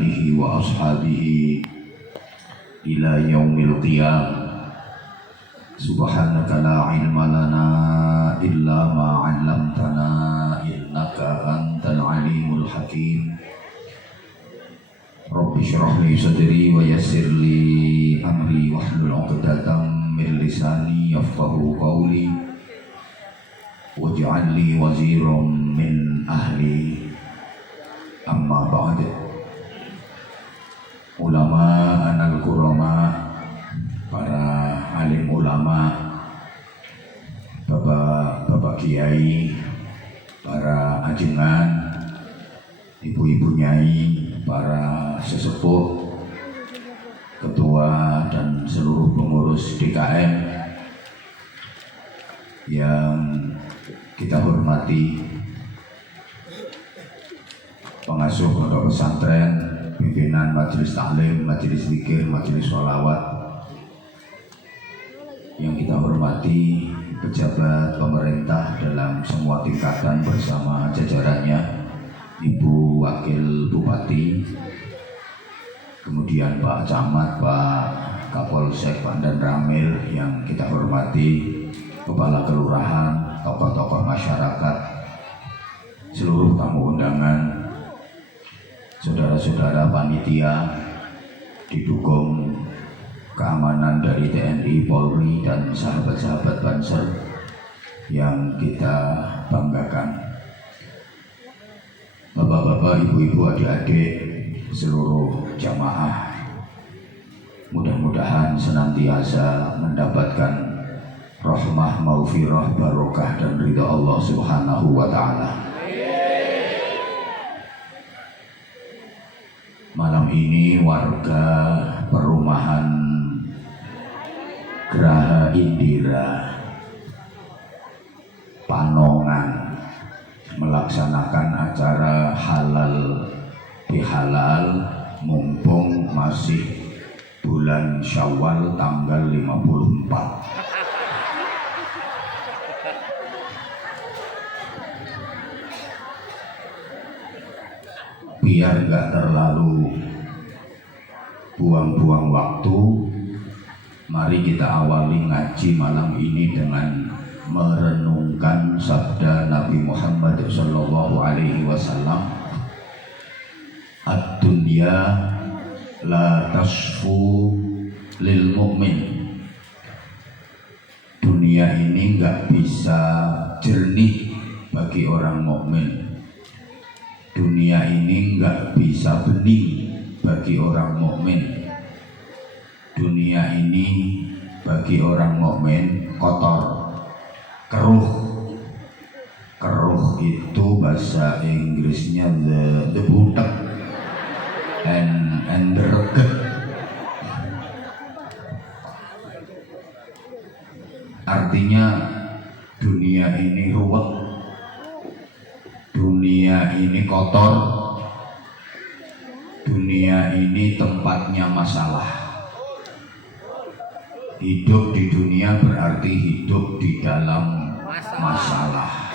alihi wa ashabihi ila yaumil qiyam. Subhanaka la ilma lana illa ma 'allamtana innaka antal alimul hakim. Rabbi shrah li sadri wa yassir li amri wahlul 'uqdatam min lisani yafqahu qawli waj'al li waziran min ahli. Amma ba'd. Ulama anal kurama, para alim ulama, bapak kiai, para ajengan, ibu-ibu nyai, para sesepuh, ketua dan seluruh pengurus DKM yang kita hormati, pengasuh pondok pesantren, pimpinan majelis taklim, majelis zikir, majelis sholawat yang kita hormati, pejabat pemerintah dalam semua tingkatan bersama jajarannya, Ibu Wakil Bupati, kemudian Pak Camat, Pak Kapolsek, Pak Dan Ramil yang kita hormati, Kepala Kelurahan, tokoh-tokoh masyarakat, seluruh tamu undangan, saudara-saudara panitia, didukung keamanan dari TNI, Polri, dan sahabat-sahabat Banser yang kita banggakan. Bapak-bapak, ibu-ibu, adik-adik, seluruh jamaah, mudah-mudahan senantiasa mendapatkan rahmah, maghfirah, barokah, dan ridha Allah Subhanahu wa Ta'ala. Malam ini warga perumahan Graha Indira Panongan melaksanakan acara halal bihalal mumpung masih bulan Syawal tanggal 54. Biar gak terlalu buang-buang waktu, mari kita awali ngaji malam ini dengan merenungkan sabda Nabi Muhammad SAW. Ad-dunya la tasfu lil mu'min. Dunia ini gak bisa jernih bagi orang mukmin. Dunia ini nggak bisa bening bagi orang mukmin. Dunia ini bagi orang mukmin kotor, keruh. Keruh itu bahasa Inggrisnya the butek and the rugged. Artinya dunia ini ruwet. Dunia ini kotor, dunia ini tempatnya masalah. Hidup di dunia berarti hidup di dalam masalah.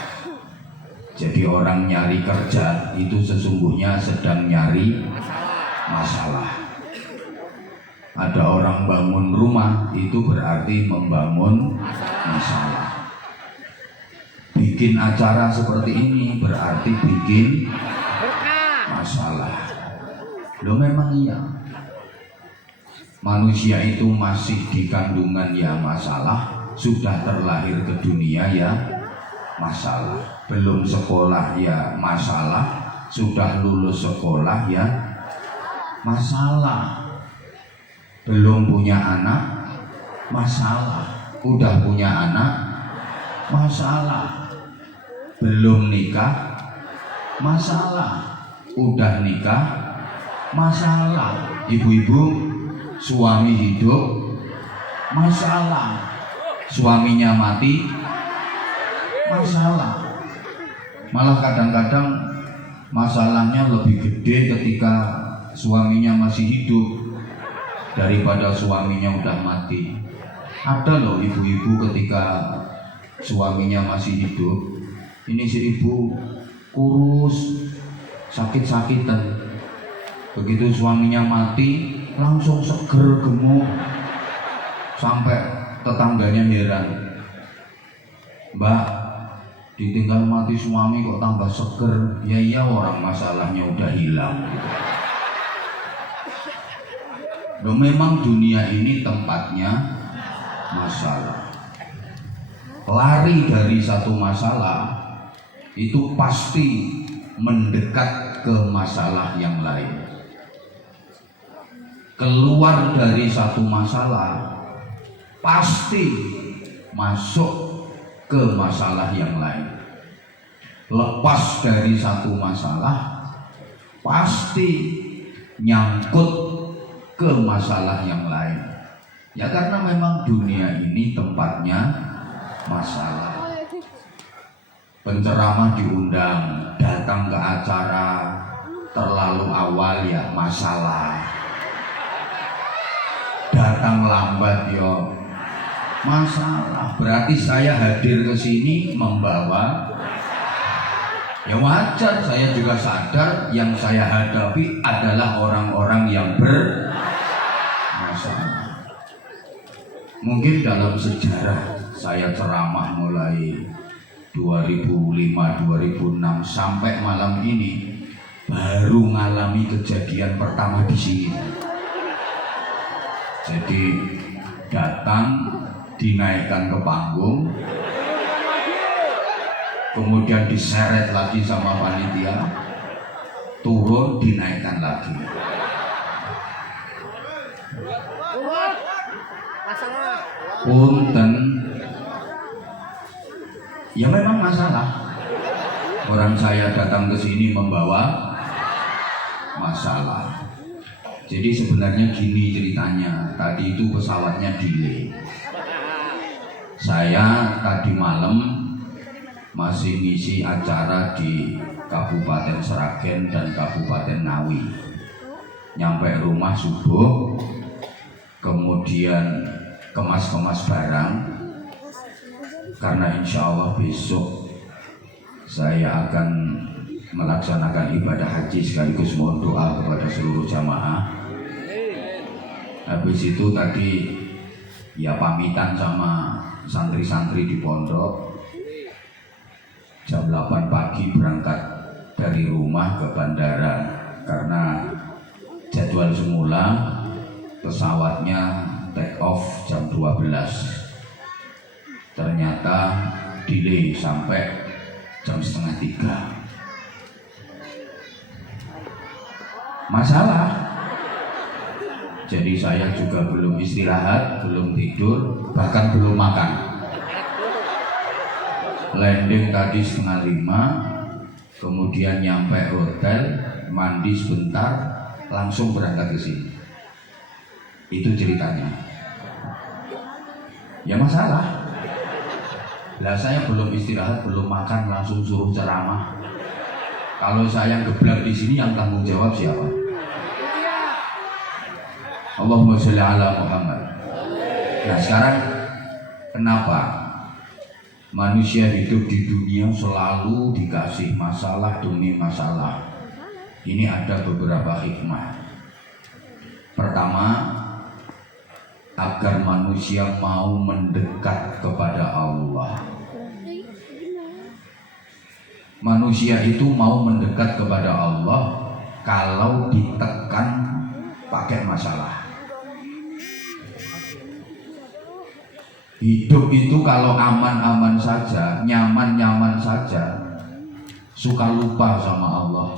Jadi orang nyari kerja itu sesungguhnya sedang nyari masalah. Ada orang bangun rumah itu berarti membangun masalah. Bikin acara seperti ini berarti bikin masalah. Loh, memang iya. Manusia itu masih di kandungan ya masalah, sudah terlahir ke dunia ya masalah. Belum sekolah ya masalah, sudah lulus sekolah ya masalah. Belum punya anak masalah, udah punya anak masalah. Belum nikah masalah, udah nikah masalah. Ibu-ibu, suami hidup masalah, suaminya mati masalah. Malah kadang-kadang masalahnya lebih gede ketika suaminya masih hidup daripada suaminya udah mati. Ada loh ibu-ibu ketika suaminya masih hidup, ini si ibu kurus, sakit-sakitan. Begitu suaminya mati, langsung seger gemuk. Sampai tetangganya heran, "Mbak, ditinggal mati suami kok tambah seger?" "Ya iya, orang masalahnya udah hilang." Loh, memang dunia ini tempatnya masalah. Lari dari satu masalah itu pasti mendekat ke masalah yang lain. Keluar dari satu masalah pasti masuk ke masalah yang lain. Lepas dari satu masalah pasti nyangkut ke masalah yang lain. Ya karena memang dunia ini tempatnya masalah. Penceramah diundang, datang ke acara terlalu awal ya masalah. Datang lambat ya masalah. Berarti saya hadir ke sini membawa, ya wajar, saya juga sadar yang saya hadapi adalah orang-orang yang bermasalah. Mungkin dalam sejarah saya ceramah mulai 2005-2006 sampai malam ini baru ngalami kejadian pertama di sini. Jadi datang, dinaikkan ke panggung, kemudian diseret lagi sama panitia, turun, dinaikkan lagi. Punten, ya memang masalah. Orang saya datang ke sini membawa masalah. Jadi sebenarnya gini ceritanya. Tadi itu pesawatnya delay. Saya tadi malam masih ngisi acara di Kabupaten Sragen dan Kabupaten Ngawi. Nyampe rumah subuh, kemudian kemas-kemas barang, karena insya Allah besok saya akan melaksanakan ibadah haji sekaligus mohon doa kepada seluruh jamaah. Habis itu tadi ya pamitan sama santri-santri di pondok. Jam 8 pagi berangkat dari rumah ke bandara karena jadwal semula pesawatnya take off jam 12. Ternyata delay sampai jam setengah 3. Masalah. Jadi saya juga belum istirahat, belum tidur, bahkan belum makan. Landing tadi setengah 5, kemudian nyampe hotel, mandi sebentar, langsung berangkat ke sini. Itu ceritanya. Ya masalah. Lah saya belum istirahat, belum makan, langsung suruh ceramah. Kalau saya geblak di sini yang tanggung jawab siapa? Allahumma sholli ala Muhammad. Nah sekarang kenapa manusia hidup di dunia selalu dikasih masalah demi masalah? Ini ada beberapa hikmah. Pertama, agar manusia mau mendekat kepada Allah. Manusia itu mau mendekat kepada Allah kalau ditekan pakai masalah. Hidup itu kalau aman-aman saja, nyaman-nyaman saja, suka lupa sama Allah.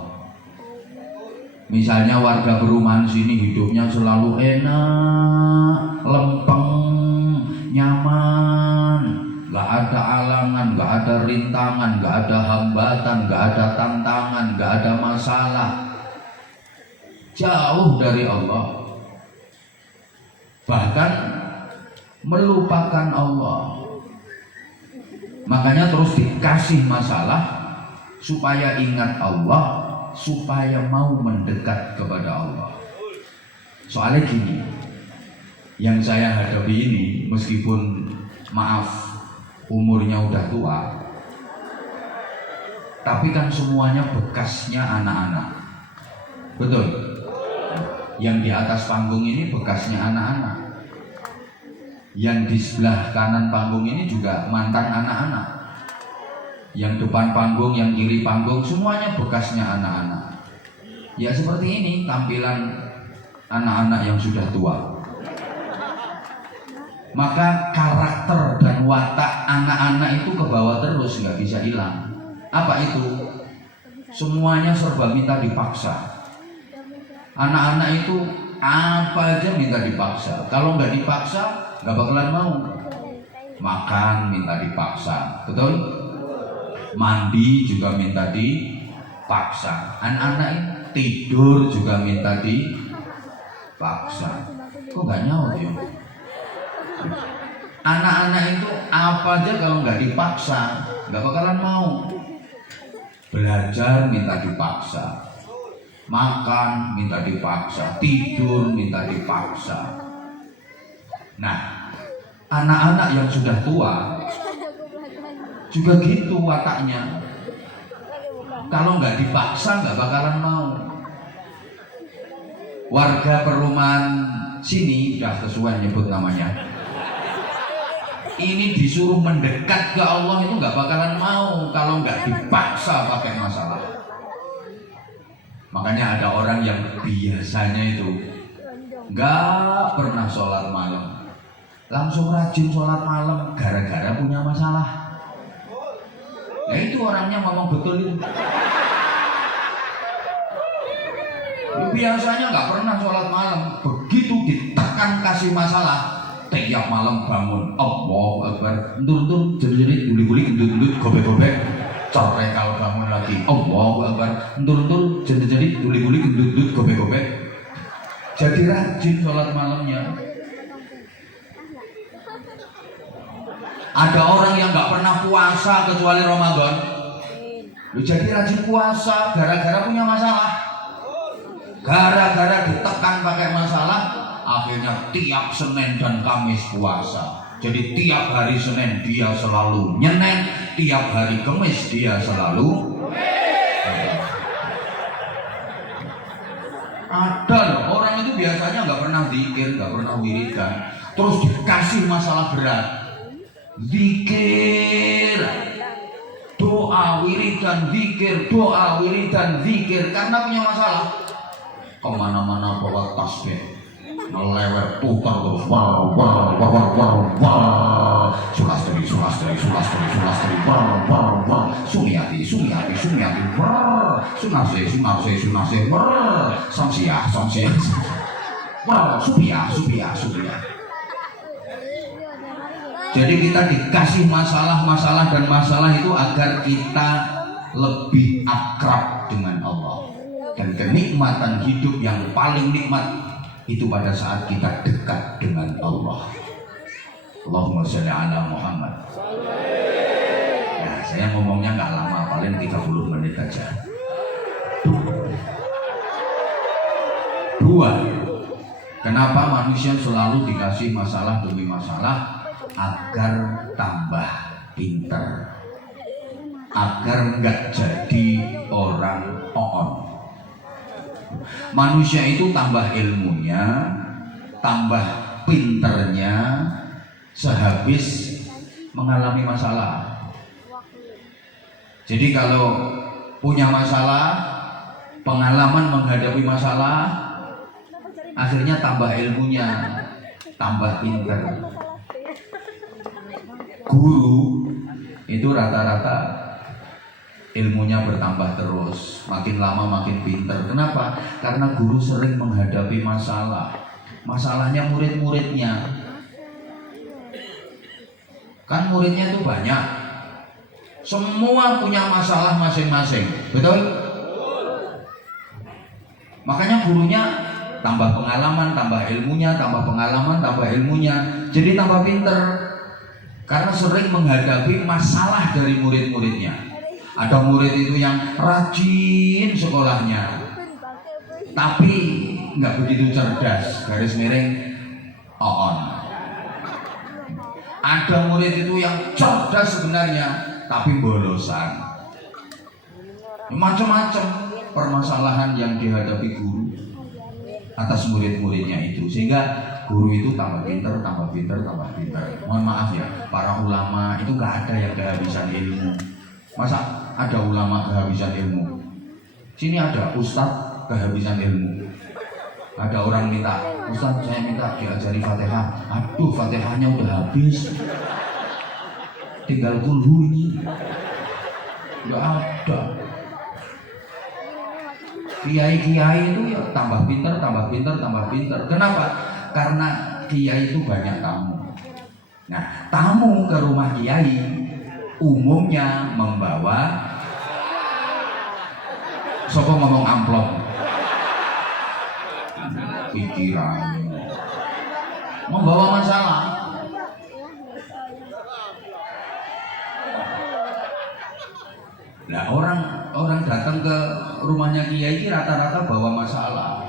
Misalnya warga perumahan sini hidupnya selalu enak, lempeng, nyaman, gak ada alangan, gak ada rintangan, gak ada hambatan, gak ada tantangan, gak ada masalah. Jauh dari Allah. Bahkan melupakan Allah. Makanya terus dikasih masalah supaya ingat Allah, supaya mau mendekat kepada Allah. Soalnya gini, yang saya hadapi ini meskipun maaf umurnya udah tua, tapi kan semuanya bekasnya anak-anak. Betul? Yang di atas panggung ini bekasnya anak-anak. Yang di sebelah kanan panggung ini juga mantan anak-anak. Yang depan panggung, yang kiri panggung, semuanya bekasnya anak-anak. Ya seperti ini tampilan anak-anak yang sudah tua. Maka karakter dan watak anak-anak itu ke bawah terus, nggak bisa hilang. Apa itu? Semuanya serba minta dipaksa. Anak-anak itu apa aja minta dipaksa. Kalau nggak dipaksa nggak bakalan mau. Makan minta dipaksa, betul? Mandi juga minta dipaksa. Anak-anak ini tidur juga minta dipaksa. Kok nggak nyaut ya? Anak-anak itu apa aja kalau nggak dipaksa nggak bakalan mau. Belajar minta dipaksa, makan minta dipaksa, tidur minta dipaksa. Nah, anak-anak yang sudah tua juga gitu wataknya. Kalau nggak dipaksa nggak bakalan mau. Warga perumahan sini udah kesuwen nyebut namanya. Ini disuruh mendekat ke Allah itu nggak bakalan mau kalau nggak dipaksa pakai masalah. Makanya ada orang yang biasanya itu nggak pernah sholat malam, langsung rajin sholat malam gara-gara punya masalah. Ya itu orangnya ngomong betul itu. Biasanya nggak pernah sholat malam, begitu ditekan kasih masalah tiap malam bangun, Allahu Akbar, endur-endur, jerit-jerit, guli-guli, gendut-gendut, gobek-gobek, correkal bangun lagi, Allahu Akbar, endur-endur, jerit-jerit, guli-guli, gendut-gendut, gobek-gobek. Jadi rajin sholat malamnya. Ada orang yang nggak pernah puasa kecuali Ramadan. Jadi rajin puasa gara-gara punya masalah. Gara-gara ditekan pakai masalah, akhirnya tiap Senin dan Kamis puasa. Jadi tiap hari Senin dia selalu nyenen, tiap hari Kamis dia selalu. Ada loh, orang itu biasanya nggak pernah zikir, nggak pernah wiridan, terus dikasih masalah berat, zikir, doa wiridan, zikir, doa wiridan, zikir, karena punya masalah. Kemana-mana bawa tasbih, melewet putar terus, wow, wow, wow, wow, wow, wow, sulastri, sulastri, sulastri, sulastri, wow, wow, wow, sumiati, sumiati, sumiati, wow, sunase, sunase, sunase, wow, samsiah, samsiah, wow, supiah, supiah, supiah. Jadi kita dikasih masalah-masalah dan masalah itu agar kita lebih akrab dengan Allah. Dan kenikmatan hidup yang paling nikmat itu pada saat kita dekat dengan Allah. Allahumma sholli ala Muhammad. Ya, saya ngomongnya nggak lama, paling 30 menit aja. Dua, kenapa manusia selalu dikasih masalah demi masalah? Agar tambah pinter, agar nggak jadi orang oon. Manusia itu tambah ilmunya, tambah pinternya sehabis mengalami masalah. Jadi kalau punya masalah, pengalaman menghadapi masalah, akhirnya tambah ilmunya, tambah pinter. Guru itu rata-rata ilmunya bertambah terus, makin lama makin pinter. Kenapa? Karena guru sering menghadapi masalah. Masalahnya murid-muridnya. Kan muridnya itu banyak. Semua punya masalah masing-masing. Betul? Makanya gurunya tambah pengalaman, tambah ilmunya, tambah pengalaman, tambah ilmunya. Jadi tambah pinter. Karena sering menghadapi masalah dari murid-muridnya. Ada murid itu yang rajin sekolahnya, tapi nggak begitu cerdas, garis miring oon. Ada murid itu yang cerdas sebenarnya, tapi bolosan. Macam-macam permasalahan yang dihadapi guru. atas murid-muridnya itu, sehingga guru itu tambah pinter, tambah pinter, tambah pinter. Mohon maaf ya, para ulama itu nggak ada yang kehabisan ilmu. Masa ada ulama kehabisan ilmu? Sini ada ustadz kehabisan ilmu. Ada orang minta, ustadz saya minta diajari Fatihah. Aduh, Fatihahnya udah habis, tinggal kulhu ini. Nggak ada. Kiai-kiai itu ya tambah pinter, tambah pinter, tambah pinter. Kenapa? Karena kiai itu banyak tamu. Nah, tamu ke rumah kiai umumnya membawa, siapa ngomong amplop? Pikiran. Membawa masalah. Nah, orang datang ke rumahnya kiai ini rata-rata bawa masalah.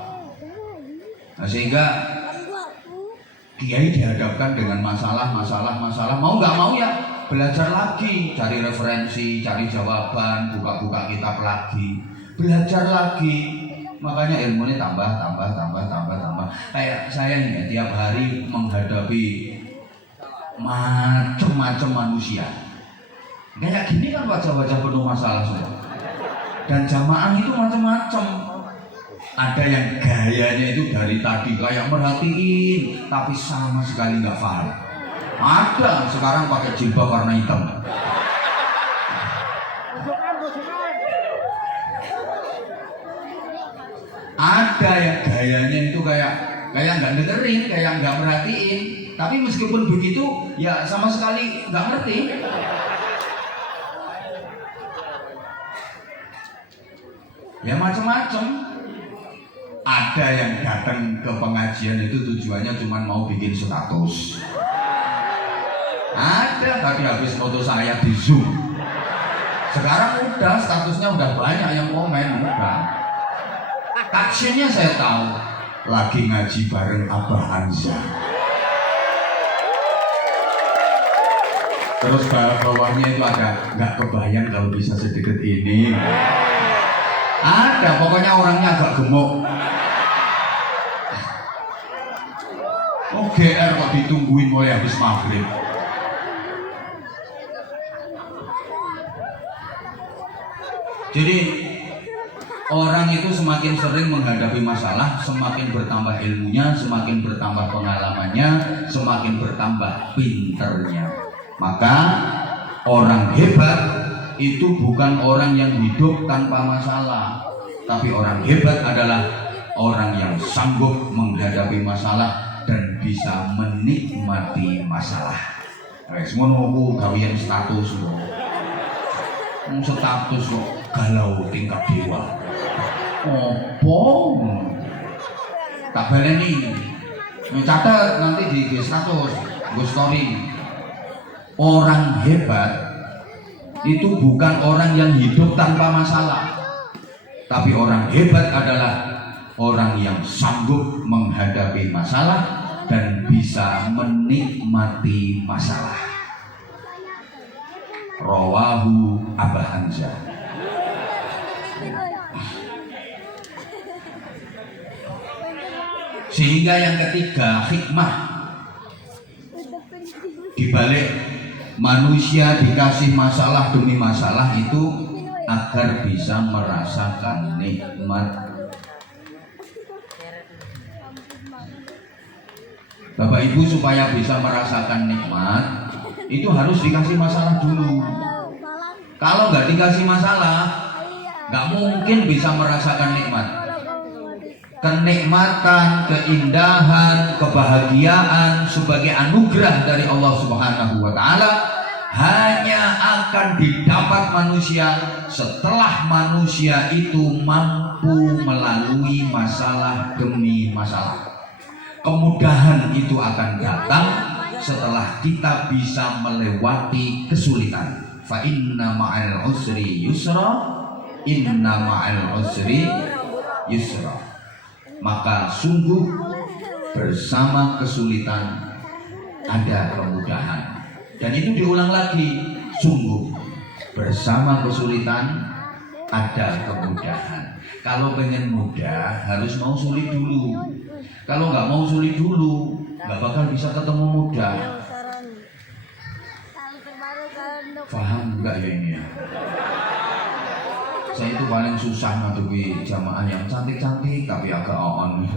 Nah, sehingga kiai dihadapkan dengan masalah. Mau nggak mau ya belajar lagi, cari referensi, cari jawaban, buka-buka kitab lagi, belajar lagi. Makanya ilmunya tambah. Kayak saya ini tiap hari menghadapi macam-macam manusia. Kayak gini kan wajah-wajah penuh masalah semua. Dan jamaah itu macam-macam. Ada yang gayanya itu dari tadi kayak merhatiin, tapi sama sekali nggak paham. Ada sekarang pakai jilbab warna hitam. Ada yang gayanya itu kayak nggak dengerin, kayak nggak merhatiin. Tapi meskipun begitu, ya sama sekali nggak ngerti. Ya macam-macam. Ada yang datang ke pengajian itu tujuannya cuma mau bikin status. Ada tadi habis foto saya di Zoom. Sekarang udah statusnya udah banyak yang komen, udah. Captionnya saya tahu, lagi ngaji bareng Abah Hamza. Terus bawahnya itu ada, nggak kebayang kalau bisa sedekat ini. Ada, pokoknya orangnya agak gemuk. GR kok ditungguin mulai habis maghrib. Jadi orang itu semakin sering menghadapi masalah, semakin bertambah ilmunya, semakin bertambah pengalamannya, semakin bertambah pinternya. Maka orang hebat itu bukan orang yang hidup tanpa masalah, tapi orang hebat adalah orang yang sanggup menghadapi masalah dan bisa menikmati masalah. Semua nunggu gawian status loh. Status kok galau tingkat dewa. Opo? Tak baleni. Catat nanti di status, di story. Orang hebat itu bukan orang yang hidup tanpa masalah, tapi orang hebat adalah orang yang sanggup menghadapi masalah dan bisa menikmati masalah. Rawahu Abah Hamza. Sehingga yang ketiga, hikmah dibalik manusia dikasih masalah demi masalah itu agar bisa merasakan nikmat. Bapak Ibu supaya bisa merasakan nikmat itu harus dikasih masalah dulu. Kalau nggak dikasih masalah, nggak mungkin bisa merasakan nikmat. Kenikmatan, keindahan, kebahagiaan sebagai anugerah dari Allah Subhanahu wa Ta'ala hanya akan didapat manusia setelah manusia itu mampu melalui masalah demi masalah. Kemudahan itu akan datang setelah kita bisa melewati kesulitan. Fa inna ma'al usri yusra, inna ma'al usri yusra. Maka sungguh bersama kesulitan ada kemudahan. Dan itu diulang lagi, sungguh bersama kesulitan ada kemudahan. Kalau pengen mudah harus mau sulit dulu. Kalau nggak mau sulit dulu, nggak bakal bisa ketemu muda. Paham nggak ya ini ya? Saya itu paling susah ngadepi jamaah yang cantik-cantik tapi agak on.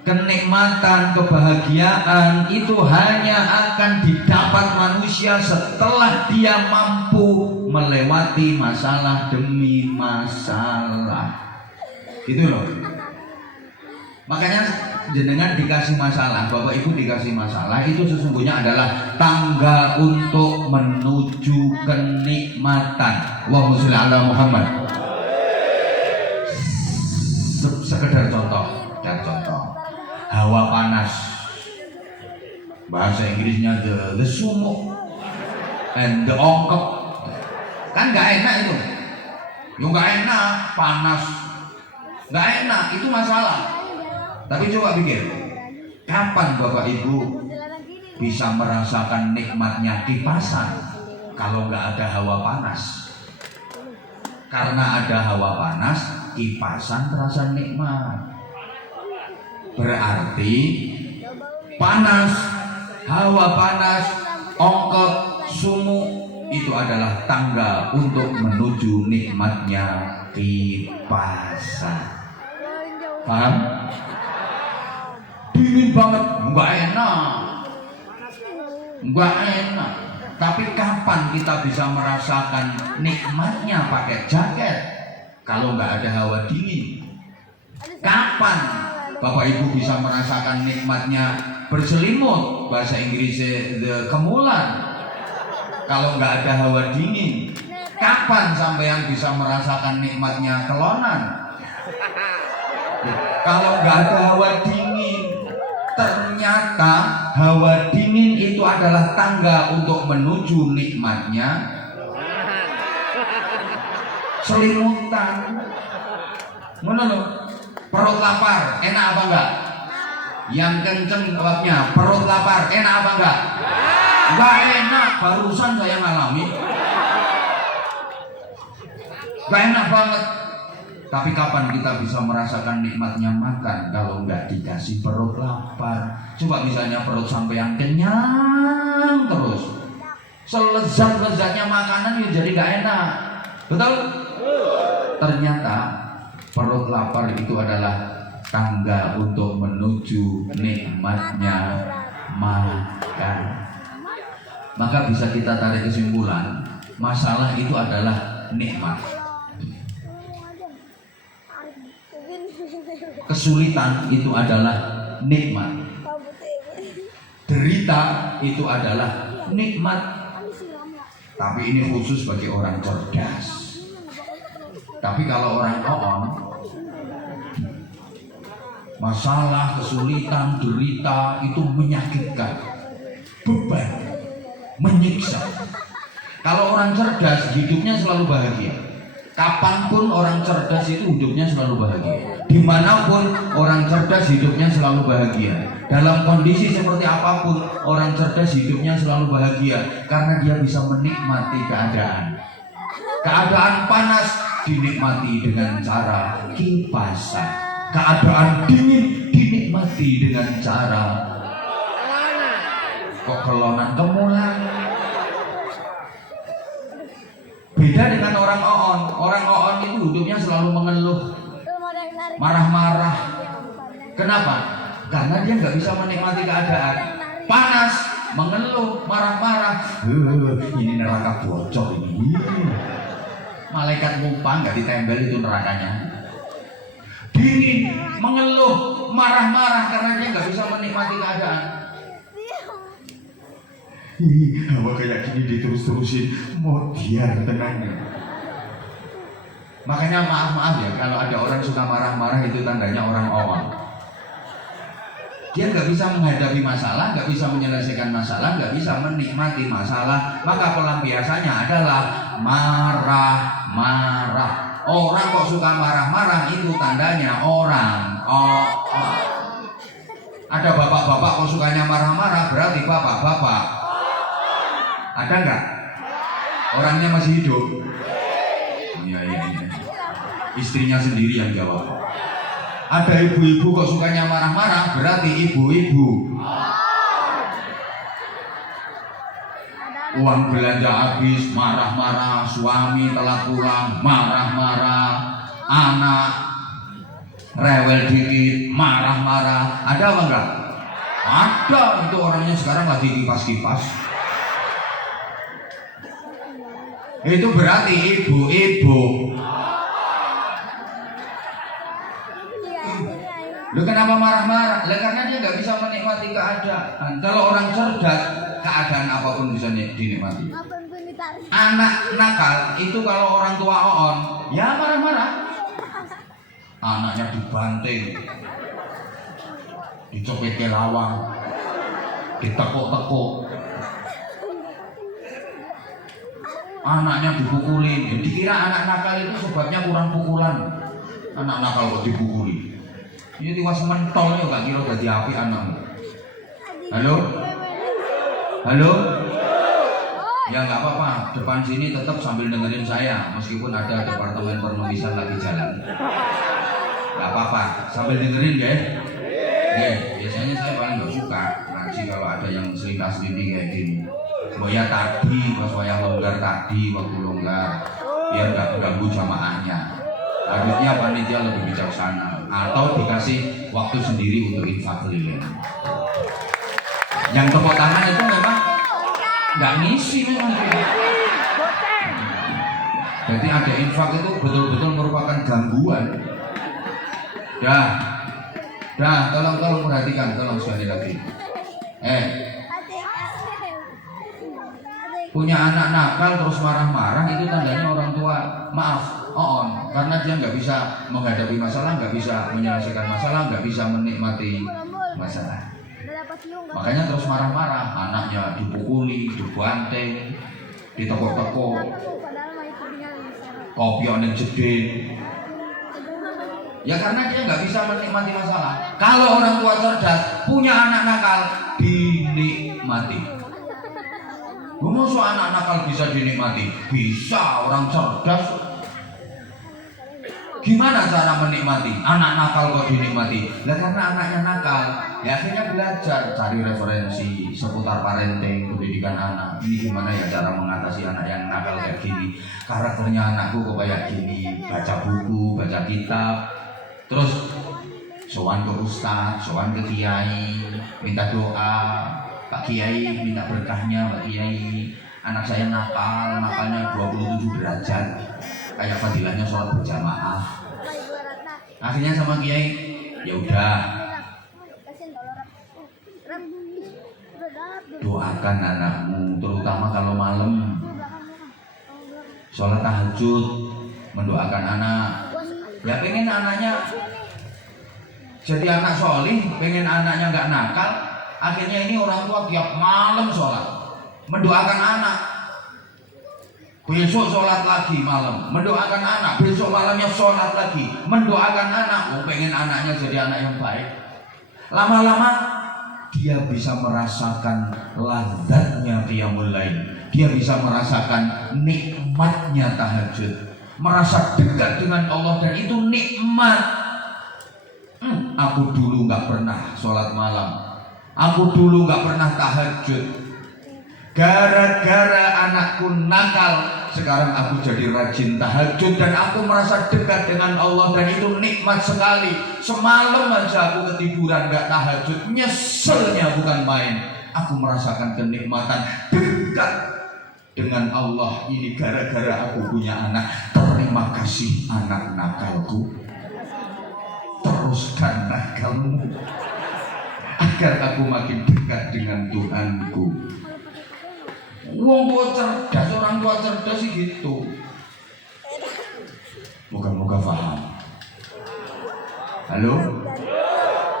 Kenikmatan, kebahagiaan itu hanya akan didapat manusia setelah dia mampu melewati masalah demi masalah. Gitu loh. Makanya jenengan dikasih masalah, Bapak Ibu dikasih masalah, itu sesungguhnya adalah tangga untuk menuju kenikmatan. Allahumma sholli ala Muhammad. Sekedar contoh, hawa panas, bahasa Inggrisnya the sumuk and the ongkep, kan nggak enak itu, nggak enak, panas, nggak enak, itu masalah. Tapi coba pikir, kapan Bapak Ibu bisa merasakan nikmatnya kipasan kalau nggak ada hawa panas? Karena ada hawa panas, kipasan terasa nikmat. Berarti panas, hawa panas, ongkep, sumuk itu adalah tangga untuk menuju nikmatnya kipasan. Paham? Dingin banget, nggak enak. Tapi kapan kita bisa merasakan nikmatnya pakai jaket kalau nggak ada hawa dingin? Kapan Bapak Ibu bisa merasakan nikmatnya berselimut, bahasa Inggrisnya the kemulan, kalau nggak ada hawa dingin? Kapan sampean bisa merasakan nikmatnya kelonan kalau nggak ada hawa dingin? Ternyata hawa dingin itu adalah tangga untuk menuju nikmatnya selimutan. Menurut perut lapar enak apa enggak? Yang kenceng jawabnya, perut lapar enak apa enggak? Enggak enak, barusan saya ngalami. Enggak enak banget. Tapi kapan kita bisa merasakan nikmatnya makan kalau nggak dikasih perut lapar? Coba misalnya perut sampean kenyang terus, selezat-lezatnya makanan ya jadi nggak enak, betul? Ternyata perut lapar itu adalah tangga untuk menuju nikmatnya makan. Maka bisa kita tarik kesimpulan, masalah itu adalah nikmat. Kesulitan itu adalah nikmat. Derita itu adalah nikmat. Tapi ini khusus bagi orang cerdas. Tapi kalau orang on, masalah, kesulitan, derita itu menyakitkan, beban, menyiksa. Kalau orang cerdas hidupnya selalu bahagia. Kapanpun orang cerdas itu hidupnya selalu bahagia. Dimanapun orang cerdas hidupnya selalu bahagia. Dalam kondisi seperti apapun orang cerdas hidupnya selalu bahagia, karena dia bisa menikmati keadaan. Keadaan panas dinikmati dengan cara kipasan. Keadaan dingin dinikmati dengan cara kok kelonan kemulan. Beda dengan orang oon. Orang oon itu hidupnya selalu mengeluh, marah-marah. Kenapa? Karena dia nggak bisa menikmati keadaan. Panas, mengeluh, marah-marah. Ini neraka bocor ini. Malaikat mumpang nggak ditempel itu nerakanya. Dingin, mengeluh, marah-marah karena dia nggak bisa menikmati keadaan. Hawa kayak gini diterus-terusin, mau biar tenang. Makanya maaf ya kalau ada orang suka marah-marah itu tandanya orang awam. Dia nggak bisa menghadapi masalah, nggak bisa menyelesaikan masalah, nggak bisa menikmati masalah. Maka pelampiasannya adalah marah-marah. Orang kok suka marah-marah itu tandanya orang Ada bapak-bapak kok sukanya marah-marah, berarti bapak-bapak. Ada nggak? Orangnya masih hidup? Iya. Istrinya sendiri yang jawab. Ada ibu-ibu kok sukanya marah-marah, berarti ibu-ibu. Uang belanja habis, marah-marah. Suami telat pulang, marah-marah. Anak rewel dikit, marah-marah. Ada apa enggak? Ada. Itu orangnya sekarang lagi kipas-kipas. Itu berarti ibu-ibu. Lu kenapa marah-marah? Karena dia nggak bisa menikmati keadaan. Kalau orang cerdas, keadaan apapun bisa dinikmati. Anak nakal itu kalau orang tua oon, ya marah-marah. Anaknya dibanting, dicopet ke lawang, ditekuk-tekuk, anaknya dipukulin. Dikira anak nakal itu sebabnya kurang pukulan. Anak nakal kok dipukuli. Ini tiwas mentol ya gak kira jadi api anakmu. Halo? Halo? Ya nggak apa-apa, depan sini tetap sambil dengerin saya, meskipun ada departemen penulisan lagi jalan. Nggak apa-apa, sambil dengerin ya. Biasanya saya paling nggak suka ngaji kalau ada yang selingkah-selingkih kayak gini. Waya tadi, pas waya longgar tadi, waktu longgar, biar nggak mengganggu jamaahnya. Harusnya panitia lebih bijaksana atau dikasih waktu sendiri untuk infak keliling. Yang tepuk tangan itu memang nggak ngisi memang. Jadi ada infak itu betul-betul merupakan gangguan. Tolong perhatikan, tolong sekali lagi. Punya anak nakal terus marah-marah itu tandanya orang tua maaf, karena dia nggak bisa menghadapi masalah, nggak bisa menyelesaikan masalah, nggak bisa menikmati masalah. Makanya terus marah-marah, anaknya dipukuli, dibanting, ditekuk-tekuk, kopion yang jedin. Ya karena dia nggak bisa menikmati masalah. Kalau orang tua cerdas punya anak nakal, dinikmati. Masa anak nakal bisa dinikmati? Bisa, orang cerdas. Gimana cara menikmati? Anak nakal kok dinikmati? Karena anaknya nakal, ya akhirnya belajar, cari referensi seputar parenting, pendidikan anak. Ini gimana ya cara mengatasi anak yang nakal kayak gini? Karakternya anakku kok kayak gini? Baca buku, baca kitab, terus sowan ke ustaz, sowan ke kiai, minta doa. Pak Kiai minta berkahnya, Pak Kiai. Anak saya nakalnya 27 derajat. Kayak fadilahnya sholat berjamaah. Akhirnya sama Kiai, ya udah. Doakan anakmu, terutama kalau malam. Sholat tahajud, mendoakan anak. Ya pengen anaknya jadi anak solih, pengen anaknya nggak nakal. Akhirnya ini orang tua tiap malam sholat, mendoakan anak. Besok sholat lagi malam, mendoakan anak. Besok malamnya sholat lagi, mendoakan anak. Pengen anaknya jadi anak yang baik. Lama-lama dia bisa merasakan lazatnya qiyamul lail. Dia bisa merasakan nikmatnya tahajud, merasa dekat dengan Allah, dan itu nikmat. Aku dulu nggak pernah sholat malam. Aku dulu gak pernah tahajud. Gara-gara anakku nakal, sekarang aku jadi rajin tahajud dan aku merasa dekat dengan Allah, dan itu nikmat sekali. Semalam aja aku ketiduran gak tahajud, nyeselnya bukan main. Aku merasakan kenikmatan dekat dengan Allah. Ini gara-gara aku punya anak. Terima kasih anak nakalku. Teruskan nakalmu agar aku makin dekat dengan Tuhanku. Orang tua cerdas sih gitu. Moga-moga paham. Halo?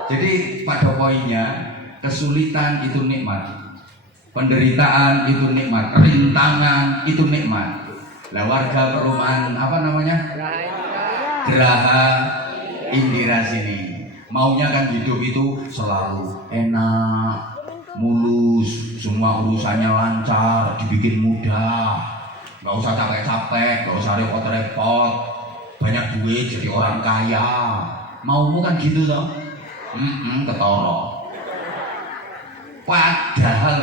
Jadi pada poinnya, kesulitan itu nikmat, penderitaan itu nikmat, rintangan itu nikmat. Lah warga perumahan apa namanya? Geraha Indira sini maunya kan hidup itu selalu enak, mulus, semua urusannya lancar, dibikin mudah, nggak usah capek-capek, nggak usah repot-repot. banyak duit jadi orang kaya. Maumu kan gitu toh? Ketoro. Padahal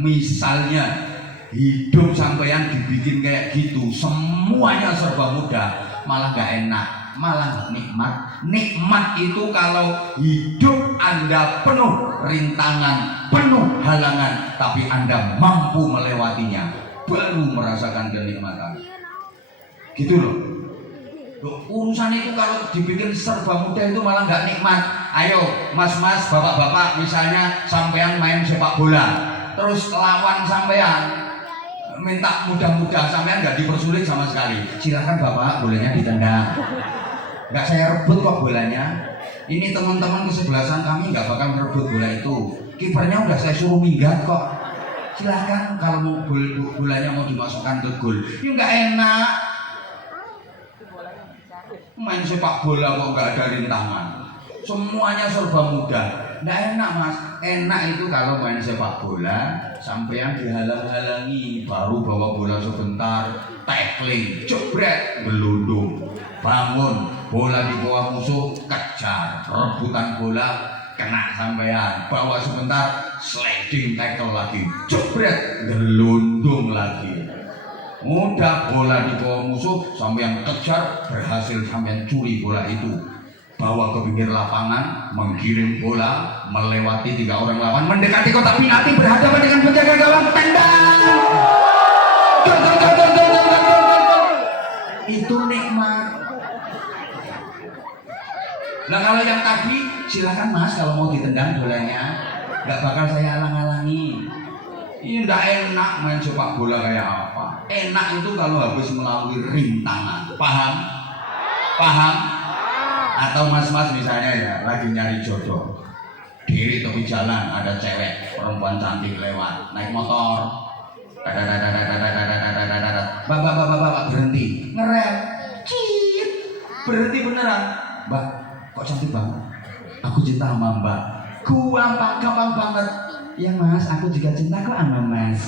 misalnya hidup sampeyan dibikin kayak gitu, semuanya serba mudah, malah gak enak, malah nikmat. Nikmat itu kalau hidup Anda penuh rintangan, penuh halangan, tapi Anda mampu melewatinya, baru merasakan kenikmatan. Gitu loh. Urusan itu kalau dibikin serba mudah itu malah gak nikmat. Ayo mas-mas, bapak-bapak, misalnya sampean main sepak bola, terus lawan sampean minta mudah-mudah, sampean nggak dipersulit sama sekali. Silakan bapak, bolanya ditendang. Nggak saya rebut kok bolanya. Ini teman-teman kesebelasan kami nggak bakal merebut bola itu. Kipernya udah saya suruh minggat kok. Silakan kalau mau bolanya mau dimasukkan ke gol. Ya nggak enak. Main sepak bola kok nggak ada rintangan. Semuanya serba mudah. Nggak enak mas. Enak itu kalau main sepak bola sampean dihalang-halangi, baru bawa bola sebentar, tackling, jebret, gelundung, bangun, bola di bawah musuh, kejar, rebutan bola, kena sampean, bawa sebentar, sliding tackle lagi, jebret, gelundung lagi. Udah bola di bawah musuh, sampean kejar, berhasil sampean curi bola itu. Bawa ke pinggir lapangan, menggiring bola, melewati 3 orang lawan, mendekati kotak penalti, berhadapan dengan penjaga gawang, tendang. Itu nikmat. Nah kalau yang tadi, silakan mas kalau mau ditendang bolanya, nggak bakal saya alang-alangi. Ini nggak enak main sepak bola kayak apa. Enak itu kalau habis melalui rintangan. Paham? Paham? Atau mas-mas misalnya ya lagi nyari jodoh, diri tepi jalan ada cewek perempuan cantik lewat naik motor, bapak berhenti ngerem, cip berhenti beneran, mbak kok cantik banget, aku cinta sama mbak, gua pak gampang banget, ya mas aku juga cinta kok sama mas,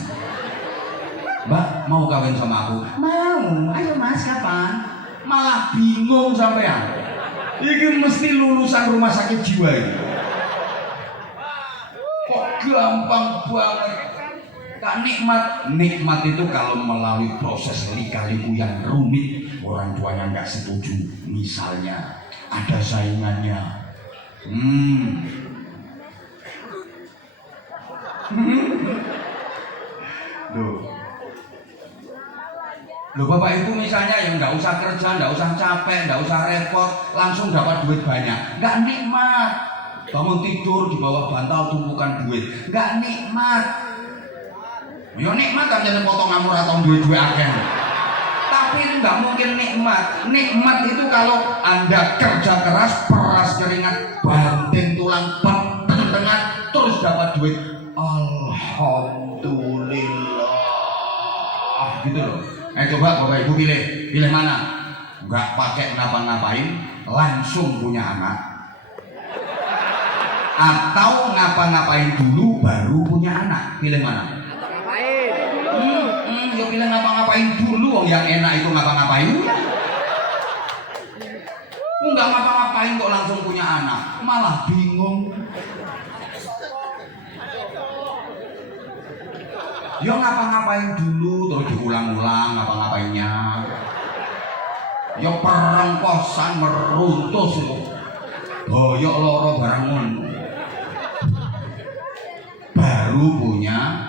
mbak mau kawin sama aku, mau, ayo mas kapan, malah bingung sampean. Ini mesti lulusan rumah sakit jiwa ini. Kok gampang banget. Kak nikmat. Nikmat itu kalau melalui proses lika-liku yang rumit, orang tuanya nggak setuju. Misalnya ada saingannya. Loh bapak ibu misalnya yang nggak usah kerja, nggak usah capek, nggak usah repot, langsung dapat duit banyak, nggak nikmat. Bangun tidur di bawah bantal tumpukan duit, nggak nikmat. Ya nikmat kan jadi potong ngamur atau duit-duit akeh. Tapi itu nggak mungkin nikmat. Nikmat itu kalau anda kerja keras, peras keringat, banting tulang, tengah, terus dapat duit. Alhamdulillah, gitu loh. Coba bapak ibu pilih mana? Nggak pakai ngapa-ngapain, langsung punya anak, atau ngapa-ngapain dulu baru punya anak. Pilih mana? Ya pilih ngapa-ngapain dulu. Yang enak itu ngapa-ngapain. Nggak ngapa-ngapain kok langsung punya anak, malah bingung. Ya ngapa-ngapain dulu terus diulang-ulang ngapa-ngapainnya. Ya perengkosan meruntus itu. Boyok loro barengun. Baru punya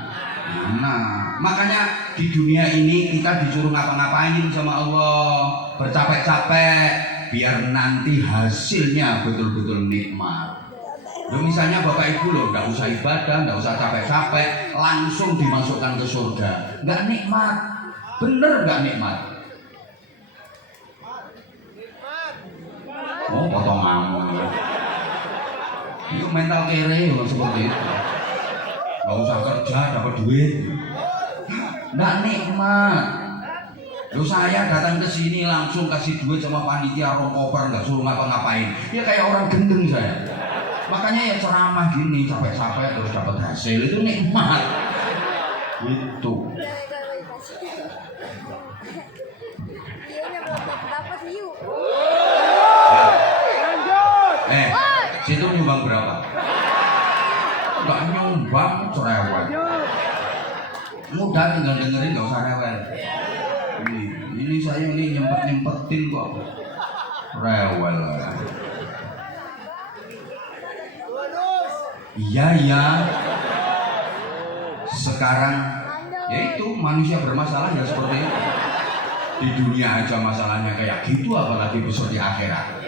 anak. Makanya di dunia ini kita disuruh ngapa-ngapain sama Allah, bercapek-capek biar nanti hasilnya betul-betul nikmat. Loh, misalnya bapak ibu loh nggak usah ibadah, nggak usah capek-capek, langsung dimasukkan ke surga, nggak nikmat, bener nggak nikmat? Oh potong ngomong ya. Itu mental kere loh seperti itu. Nggak usah kerja dapat duit, nggak nikmat. Loh saya datang ke sini langsung kasih duit sama panitia rokoper, nggak suruh ngapa-ngapain. Ya kayak orang gendeng saya. Makanya ya ceramah gini capek-capek terus dapat hasil itu nikmat. Itu. Udah tinggal dengerin, nggak usah rewel. Ini saya ini nyempetin kok. Rewel. Iya. Sekarang yaitu manusia bermasalah ya seperti itu. Di dunia aja masalahnya kayak gitu, apalagi besok di akhirat.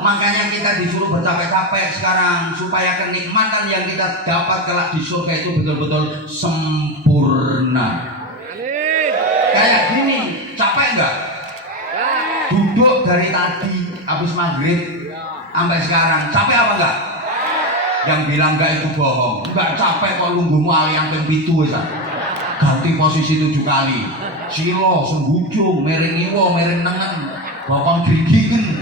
Makanya kita disuruh bercapek-capek sekarang supaya kenikmatan yang kita dapat kelak di surga itu betul-betul sempurna. Kayak gini, capek nggak? Duduk dari tadi habis maghrib sampai sekarang, capek apa enggak? Yang bilang enggak itu bohong. Enggak capek kok lungguhmu ali yang pitu wis. Ganti posisi 7 kali. Silo, sembujung, mereng iwo, mereng nengen, bokong gigigin.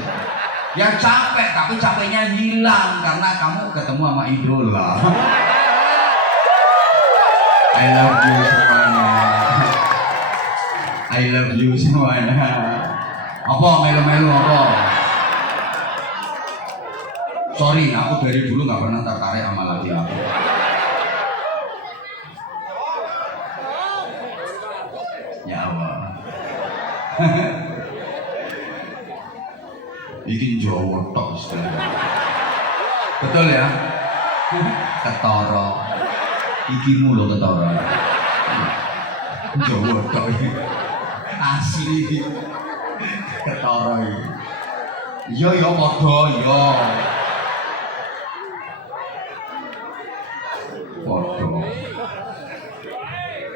Ya capek, tapi capeknya hilang karena kamu ketemu sama idola. I love you semuanya. I love you semuanya. Apa melu-melu apa? Sorry, aku dari dulu nggak pernah tertarik sama laki aku. Ya Allah. Bikin Jawa tok istilahnya. Betul ya? Ketara. Ikimu lo ketara. Jawa tok asli. Ketara iki. Iya padha ya. Padha.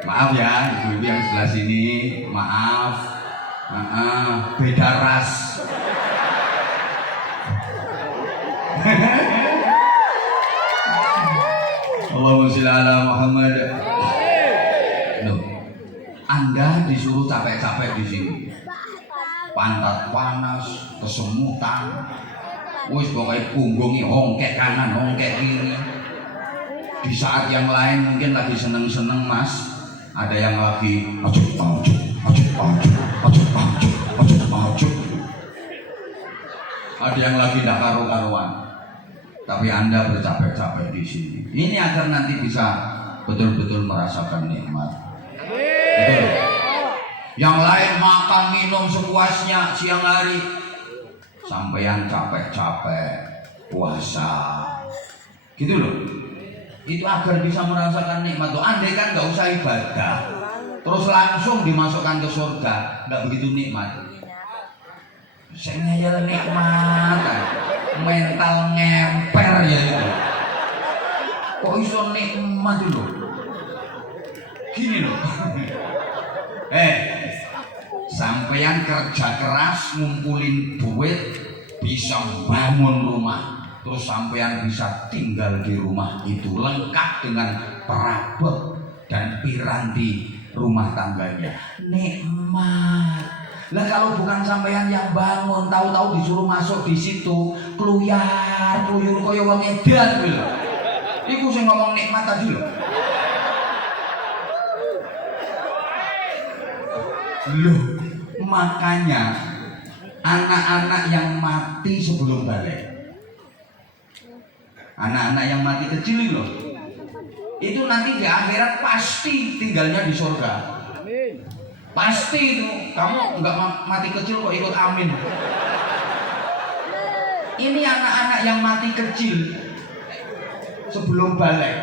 Maaf ya, ibu-ibu yang sebelah sini, maaf. Beda ras. Allahumma sholli ala Muhammad. Loh, Anda disuruh capek-capek di sini. Pantat panas, kesemutan. Wis pokoknya punggungnya hongkek kanan, hongkek kiri. Di saat yang lain mungkin lagi seneng-seneng Mas, ada yang lagi ajuk. Ada yang lagi tidak karu-karuan. Tapi Anda bercapek-capek di sini. Ini agar nanti bisa betul-betul merasakan nikmat. Betul. Yang lain makan minum sepuasnya siang hari. Sampeyan capek-capek puasa. Gitu loh. Itu agar bisa merasakan nikmat. Andai kan nggak usah ibadah, terus langsung dimasukkan ke surga, nggak begitu nikmat. Saya ya nikmat, mental ngemper ya itu. Kok iso nikmat dulu? Gini loh. Sampeyan kerja keras ngumpulin duit bisa bangun rumah, terus sampeyan bisa tinggal di rumah itu lengkap dengan perabot dan piranti rumah tangganya. Nikmat. Lah kalau bukan sampean yang bangun, tahu-tahu disuruh masuk di situ, kluyur koyo wong edan lho. Iku sing ngomong nikmat tadi lho. Loh, makanya anak-anak yang mati sebelum balik. Anak-anak yang mati kecil loh. Itu nanti di akhirat pasti tinggalnya di surga. Pasti itu, kamu nggak mati kecil kok ikut amin. Ini anak-anak yang mati kecil sebelum balik.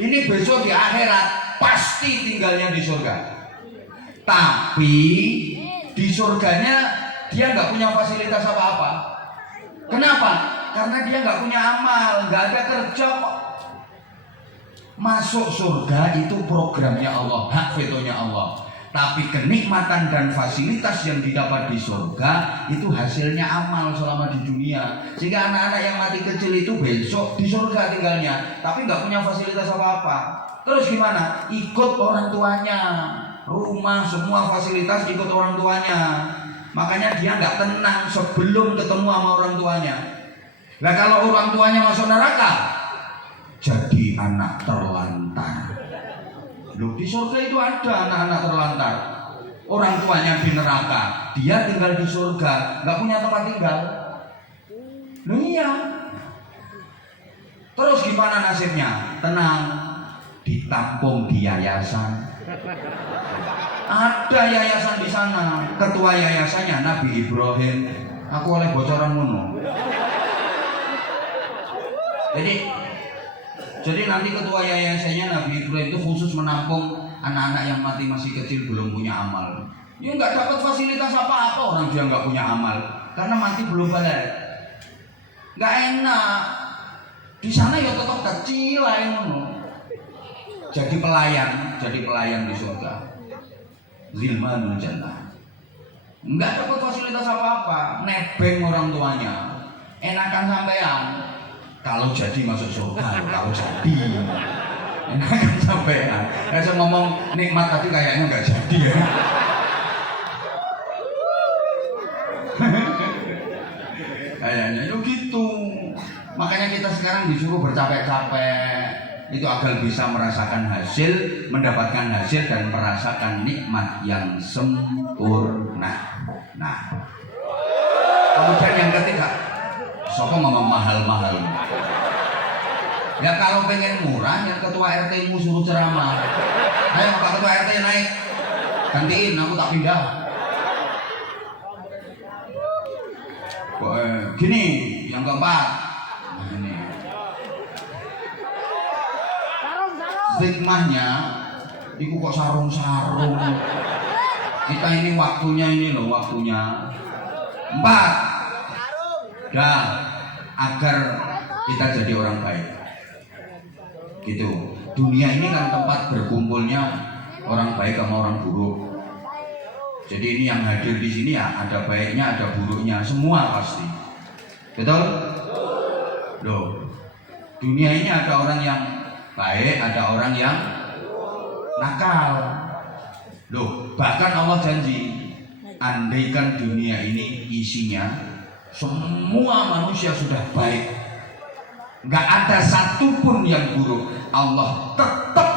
Ini besok di akhirat pasti tinggalnya di surga. Tapi di surganya dia nggak punya fasilitas apa-apa. Kenapa? Karena dia nggak punya amal, nggak ada kerja kok. Masuk surga itu programnya Allah, hak vetonya Allah. Tapi kenikmatan dan fasilitas yang didapat di surga itu hasilnya amal selama di dunia. Sehingga anak-anak yang mati kecil itu besok di surga tinggalnya, tapi nggak punya fasilitas apa-apa. Terus gimana? Ikut orang tuanya, rumah semua fasilitas ikut orang tuanya. Makanya dia nggak tenang sebelum ketemu sama orang tuanya. Nah kalau orang tuanya masuk neraka, jadi anak terlantar. Loh, di surga itu ada anak-anak terlantar. Orang tuanya di neraka, dia tinggal di surga, nggak punya tempat tinggal. Loh iya. Terus gimana nasibnya? Tenang. ditampung di yayasan. Ada yayasan di sana, ketua yayasannya Nabi Ibrahim. Aku oleh bocoran ngono. Jadi nanti ketua yayasannya Nabi Ibrahim itu khusus menampung anak-anak yang masih kecil belum punya amal. Ya nggak dapat fasilitas apa-apa orang dia nggak punya amal karena mati belum balik. Nggak enak. Di sana ya tetap kecil lah ngono. Jadi pelayan di surga. Zilmanul jannah. Nggak dapat fasilitas apa-apa, nebeng orang tuanya. Enakan sampean kalau jadi masuk surga, kalau jadi enakan sampean. Saya ngomong nikmat tadi kayaknya nggak jadi ya. Kayaknya yuk gitu. Makanya kita sekarang disuruh bercapek-capek itu agar bisa merasakan hasil, mendapatkan hasil dan merasakan nikmat yang sempurna. Nah, kemudian yang ketiga, sapa ngomong mahal-mahal. Ya kalau pengen murah, yang ketua RT-mu suruh ceramah. Ayo Pak Ketua RT naik, gantiin, aku tak pindah. Gini, yang keempat, ini. Hikmahnya, itu kok sarung-sarung. Kita ini waktunya ini loh, waktunya 4. Dah, agar kita jadi orang baik. Gitu. Dunia ini kan tempat berkumpulnya orang baik sama orang buruk. Jadi ini yang hadir di sini ya ada baiknya, ada buruknya, semua pasti. Betul? Loh. Dunia ini ada orang yang baik, ada orang yang nakal. Loh, bahkan Allah janji, andaikan dunia ini isinya semua manusia sudah baik, nggak ada satupun yang buruk, Allah tetap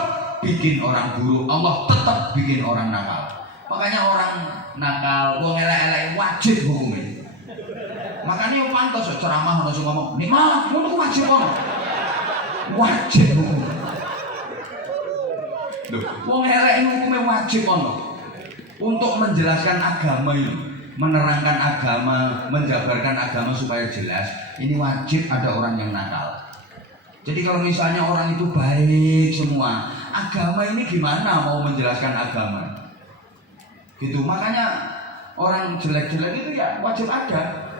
bikin orang buruk, Allah tetap bikin orang nakal. Makanya orang nakal, wong elek-elek wajib hukumnya. Makanya yang pantas ceramah harus ngomong, nih malah, lu wajib ono. Wajib hukum. Wong elek hukumnya wajib ono. Untuk menjelaskan agama ini, menerangkan agama, menjabarkan agama supaya jelas, ini wajib ada orang yang nakal. Jadi kalau misalnya orang itu baik semua, agama ini gimana mau menjelaskan agama? Gitu, makanya orang jelek-jelek itu ya wajib ada.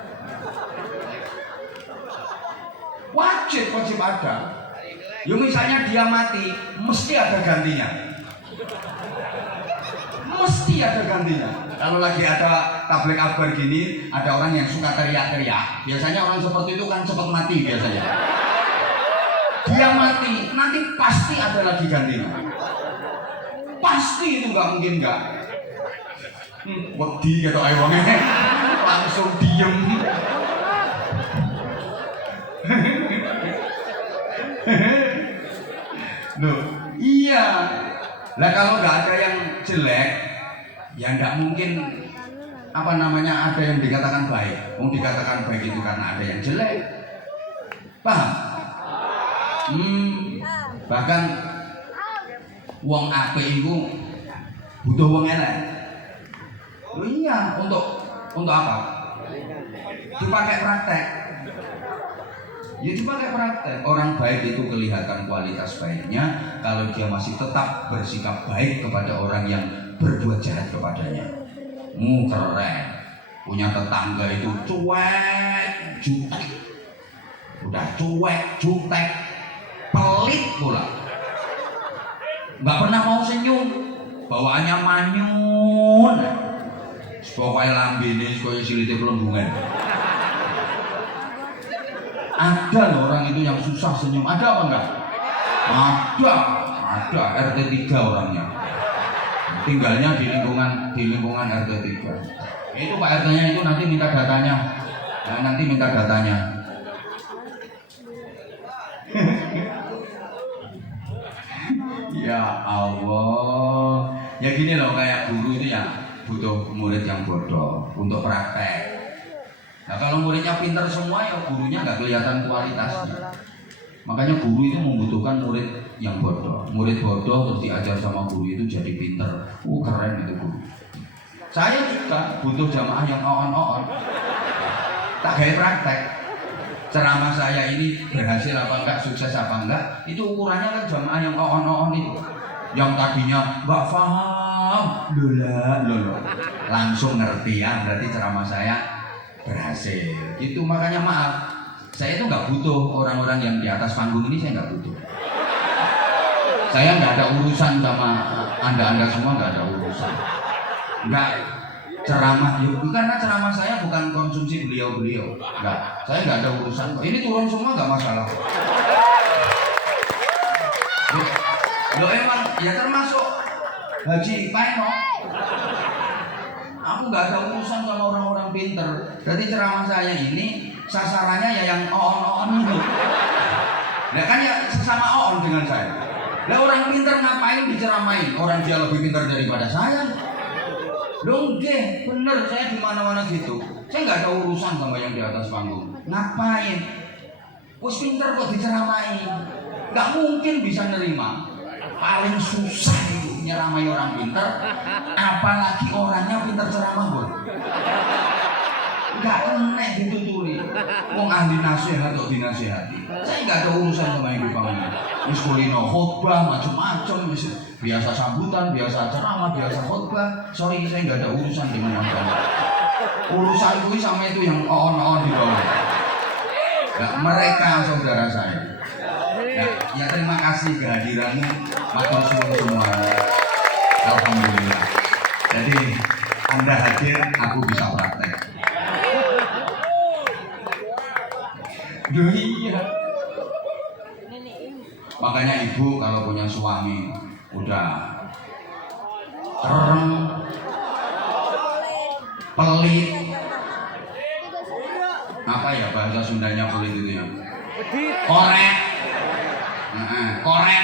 Wajib ada. Ya misalnya dia mati, mesti ada gantinya. Mesti ada gantinya. Kalau lagi ada tablik akbar gini, ada orang yang suka teriak-teriak. Biasanya orang seperti itu kan cepat mati biasanya. Dia mati, nanti pasti ada lagi gantinya. Pasti itu nggak mungkin nggak. Wedi gitu ayo wongnya langsung diem. Loh, iya. Lah kalau nggak ada yang jelek, ya nggak mungkin apa namanya ada yang dikatakan baik. Dikatakan baik itu karena ada yang jelek. Paham? Bahkan wong apik itu butuh wong elek. Oh iya, untuk apa? Dipakai praktek. Ya dipakai praktek. Orang baik itu kelihatan kualitas baiknya kalau dia masih tetap bersikap baik kepada orang yang berbuat jahat kepadanya. Keren. Punya tetangga itu cuek, jutek. Udah cuek, jutek, pelit pula. Nggak pernah mau senyum, bawaannya manyun. Pokoknya lambene kaya silite pelembungan. Ada loh orang itu yang susah senyum. Ada apa enggak? Ada. RT 3 orangnya. Tinggalnya di lingkungan RT 3. Itu Pak RT-nya itu nanti minta datanya. Ya Allah. Ya gini loh, kayak guru itu ya butuh murid yang bodoh untuk praktek. Nah kalau muridnya pintar semua ya gurunya nggak kelihatan kualitasnya. Makanya guru itu membutuhkan murid yang bodoh. Murid bodoh terus diajar sama guru itu jadi pinter. Keren itu guru. Saya juga butuh jamaah yang on. Tak kayak praktek. Ceramah saya ini berhasil apa enggak, sukses apa enggak, itu ukurannya kan jamaah yang on itu. Yang tadinya enggak paham, lola, langsung ngerti ya, berarti ceramah saya berhasil. Itu makanya maaf, saya itu nggak butuh orang-orang yang di atas panggung ini, saya nggak butuh. Saya nggak ada urusan sama anda semua, nggak ada urusan. Nggak ceramah, karena ceramah saya bukan konsumsi beliau. Nggak, saya nggak ada urusan. Ini turun semua nggak masalah. Lo emang ya termasuk Haji Paino. Aku nggak ada urusan sama orang-orang pinter. Jadi ceramah saya ini sasarannya ya yang on itu. Nah kan ya sesama on dengan saya. Lah orang pinter ngapain diceramain? Orang dia lebih pintar daripada saya. Loh deh, bener saya di mana-mana gitu. Saya nggak ada urusan sama yang di atas panggung. Ngapain? Wes pinter kok diceramain. Nggak mungkin bisa nerima. Paling susah itu nyeramai orang pinter, apalagi orangnya pinter ceramah bol. Nggak enak dituturi. Wong ahli nasihat kok dinasihati. Saya nggak ada urusan sama yang di panggung. Wis kulino khotbah macam-macam, biasa sambutan, biasa ceramah, biasa khotbah. Sorry, saya nggak ada urusan dengan anda. Urusan gue sama itu yang on di bawah. Nah, mereka saudara saya. Nah, ya terima kasih kehadiranmu, matur suwun semua. Alhamdulillah. Jadi Anda hadir, aku bisa praktek. Duh iya. Makanya ibu kalau punya suami udah tereng, pelit, apa ya bahasa Sundanya pelit itu ya? Korek. Korek.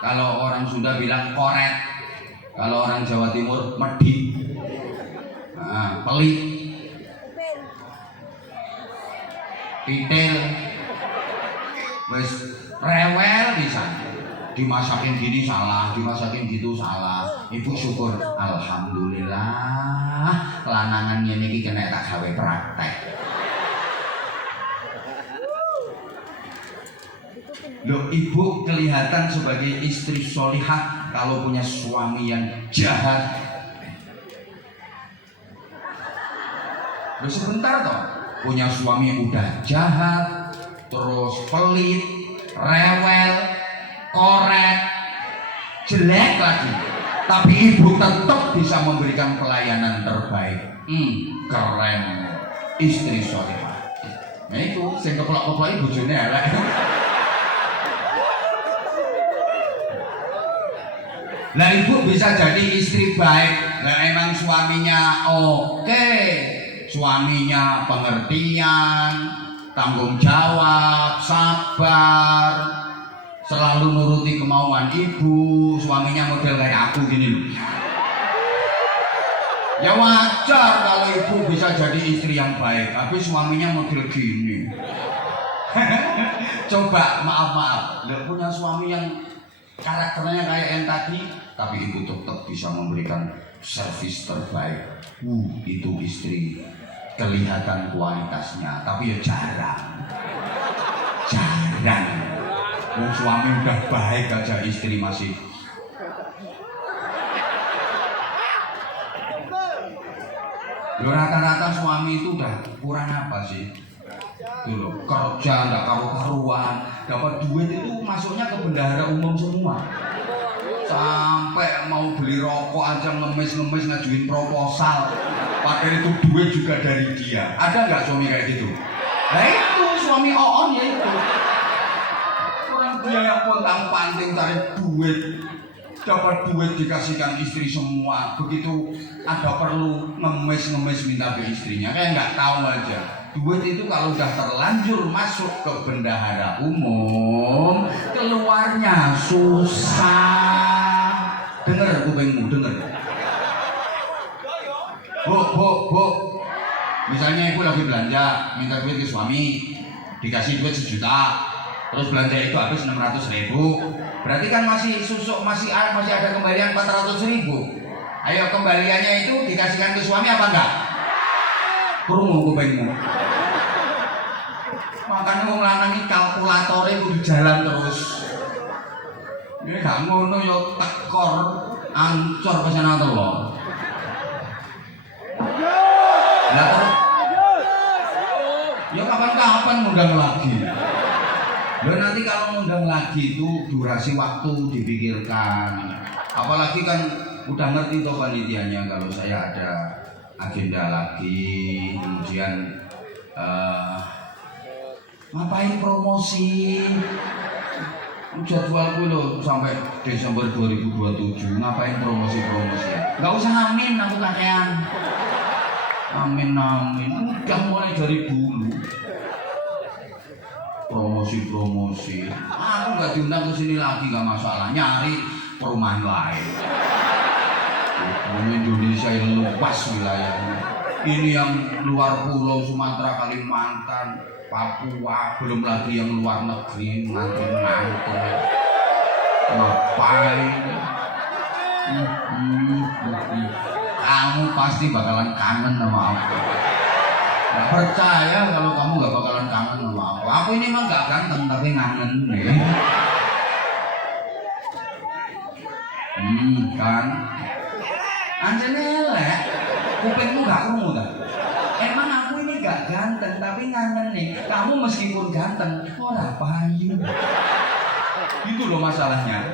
Kalau orang Sunda bilang korek. Kalau orang Jawa Timur medit. Pelit. Titil. Wes rewel bisa. Dimasakin gini salah, dimasakin gitu salah. Ibu syukur, alhamdulillah lanangannya ini kena tak gawe praktek. Loh, ibu kelihatan sebagai istri solihah kalau punya suami yang jahat. Loh sebentar toh, punya suami yang udah jahat, terus pelit, rewel, korek, jelek lagi, tapi ibu tetap bisa memberikan pelayanan terbaik. Keren, istri solihah. Nah itu, sing keplok-keplok bojone elek. Nah ibu bisa jadi istri baik. Nah emang suaminya oke, suaminya pengertian, tanggung jawab, sabar, selalu nuruti kemauan ibu. Suaminya model kayak aku gini loh. Ya wajar kalau ibu bisa jadi istri yang baik, tapi suaminya model gini. Coba maaf, lo punya suami yang karakternya kayak yang tadi, tapi ibu tetap bisa memberikan servis terbaik. Itu istri kelihatan kualitasnya, tapi ya jarang. Suami udah baik aja istri masih. Rata-rata suami itu udah kurang apa sih? Dulu kerja nggak karu-karuan, dapat duit itu masuknya ke bendahara umum semua. Sampai mau beli rokok aja ngemis ngajuin proposal, pakai itu duit juga dari dia. Ada nggak suami kayak gitu? Nah itu suami on ya itu. Orang dia yang pontang-panting cari duit, dapat duit dikasihkan istri semua. Begitu ada perlu ngemis minta ke istrinya, kayak nggak tahu aja. Duit itu kalau udah terlanjur masuk ke bendahara umum, keluarnya susah. Dengar kupingmu, dengar. Bu. Misalnya ibu lagi belanja, minta duit ke suami, dikasih duit 1 juta. terus belanja itu habis 600.000, berarti kan masih susuk, masih ada kembalian 400.000. Ayo kembaliannya itu dikasihkan ke suami apa enggak? Krungu kupingmu. Makanya wong lanang iki kalkulatore kudu jalan terus. Ini gak ngono yo tekor ancur pesana telur. Lah terus ya kapan-kapan ngundang lagi. Loh nanti kalau ngundang lagi itu durasi waktu dipikirkan. Apalagi kan udah ngerti toh panitianya kalau saya ada agenda lagi, kemudian ngapain promosi? Jadwalku loh sampai Desember 2027 ngapain promosi ya? Nggak usah amin aku kakean. Amin. Udah mulai dari dulu. Promosi. Aku nggak diundang ke sini lagi nggak masalah. Nyari perumahan lain. Indonesia yang luas wilayahnya. Ini yang luar pulau Sumatera, Kalimantan, Papua, belum lagi yang luar negeri, ngantung. Ngapain? Kamu pasti bakalan kangen sama aku. Gak percaya kalau kamu gak bakalan kangen sama aku. Aku ini mah gak ganteng tapi ngangen nih. Kan? Anjene elek, kupingmu gak krungu ta? Emang aku ini gak ganteng tapi ngangen nih. Kamu meskipun ganteng, ora payu. Itu loh masalahnya.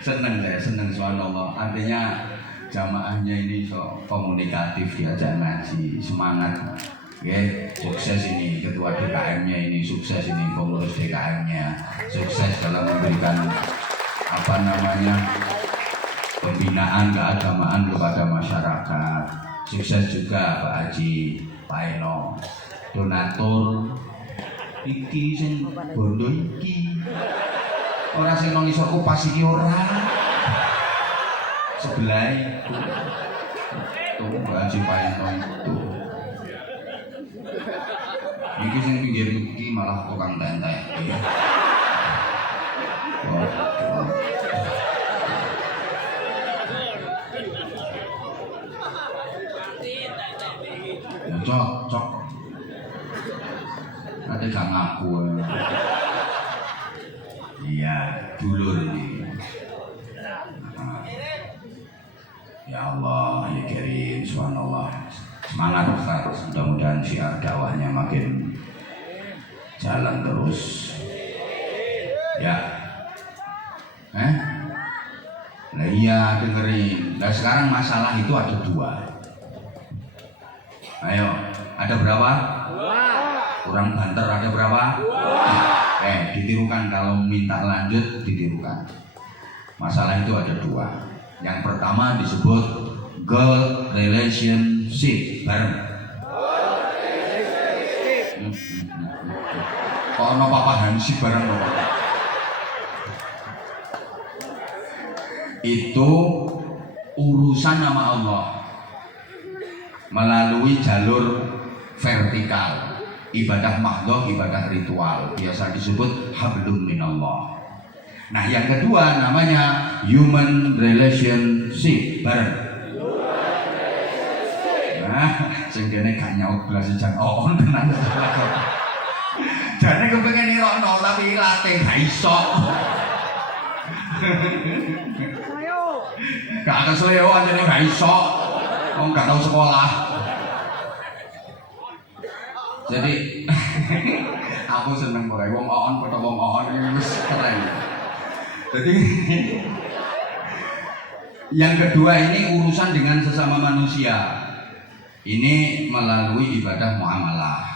Seneng subhanallah. Artinya jamaahnya ini so komunikatif, diajak ngaji, semangat. Oke, sukses ini ketua DKM-nya ini, sukses ini pengurus DKM-nya, sukses dalam memberikan pembinaan keagamaan kepada masyarakat. Sukses juga Pak Haji, Pak Eno, donatur iki sing bondo iki. Ora sing nang isor kupas iki ora. Sebelah itu Haji Pak Eno itu. Iki sing pinggir iki malah tukang tentek. Cocok. Nanti gak ngaku. Iya, dulur ini. Ya Allah, ya Karim, subhanallah. Semangat Ustaz, mudah-mudahan syiar dakwahnya makin jalan terus. Ya. Nah iya dengerin. Nah sekarang masalah itu ada dua. Ayo, ada berapa? Kurang banter ada berapa? Ditirukan kalau minta lanjut ditirukan. Masalah itu ada dua. Yang pertama disebut girl relationship bareng. Kok ono papa hansip bareng loh. Itu urusan nama Allah melalui jalur vertikal, ibadah mahdhah, ibadah ritual, biasa disebut hablum minallah. Nah yang kedua namanya human relationship bareng. Nah sing kene gak nyaut belas jan on tenan. Jane kepengin nirokno tapi latih gak iso. Gak kesleo anjene gak iso. Wong gak tau sekolah. Jadi aku seneng bae wong on foto wong on iki wis keren. Jadi yang kedua ini urusan dengan sesama manusia. Ini melalui ibadah muamalah.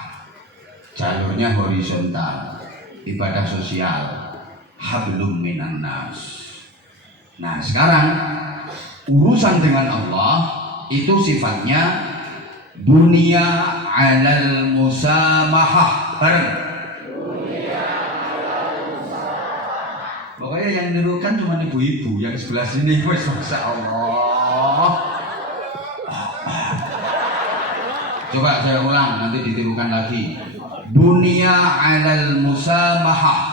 Jalurnya horizontal, ibadah sosial, hablum minan nas. Nah, sekarang urusan dengan Allah itu sifatnya dunia alal musamahah bareng. Pokoknya yang nirukan cuma ibu-ibu yang sebelah sini, masya Allah. coba saya ulang nanti ditirukan lagi. Bunya 'alal musamahah.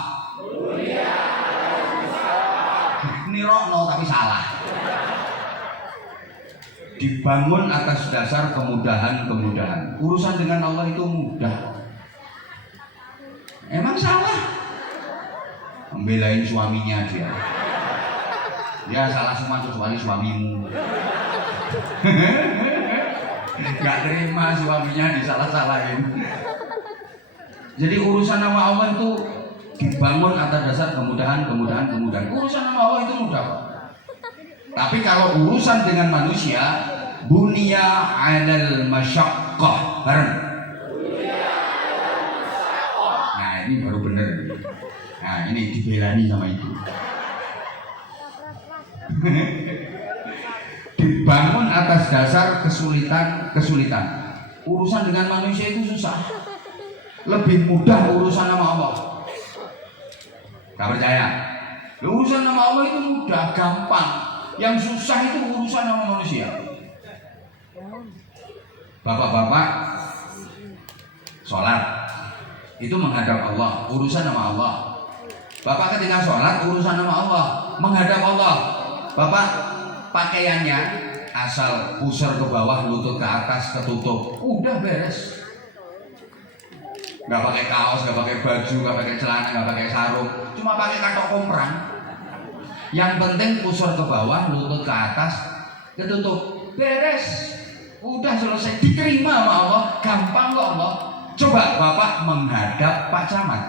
Nirokno tapi salah. Dibangun atas dasar kemudahan-kemudahan. Urusan dengan Allah itu mudah. Emang salah? Membelain suaminya dia. Ya salah semua kecuali suamimu. Gak terima suaminya disalah-salahin. Jadi urusan nama Allah itu dibangun atas dasar kemudahan-kemudahan. Urusan nama Allah itu mudah. Tapi kalau urusan dengan manusia, bunya 'alal masyaqqah. Bareng. Nah, ini baru benar. Nah, ini dibelani sama itu. Dibangun atas dasar kesulitan. Urusan dengan manusia itu susah. Lebih mudah urusan nama Allah. Gak percaya? Urusan nama Allah itu mudah, gampang. Yang susah itu urusan sama manusia. Bapak-bapak sholat itu menghadap Allah, urusan nama Allah. Bapak ketika sholat urusan nama Allah, menghadap Allah. Bapak pakaiannya asal pusar ke bawah, lutut ke atas, ketutup, udah beres. Gak pakai kaos, gak pakai baju, gak pakai celana, gak pakai sarung, cuma pakai katok komprang. Yang penting pusar ke bawah, lutut ke atas, ketutup, beres, udah selesai, diterima sama Allah, gampang kok Allah. Coba Bapak menghadap Pak Camat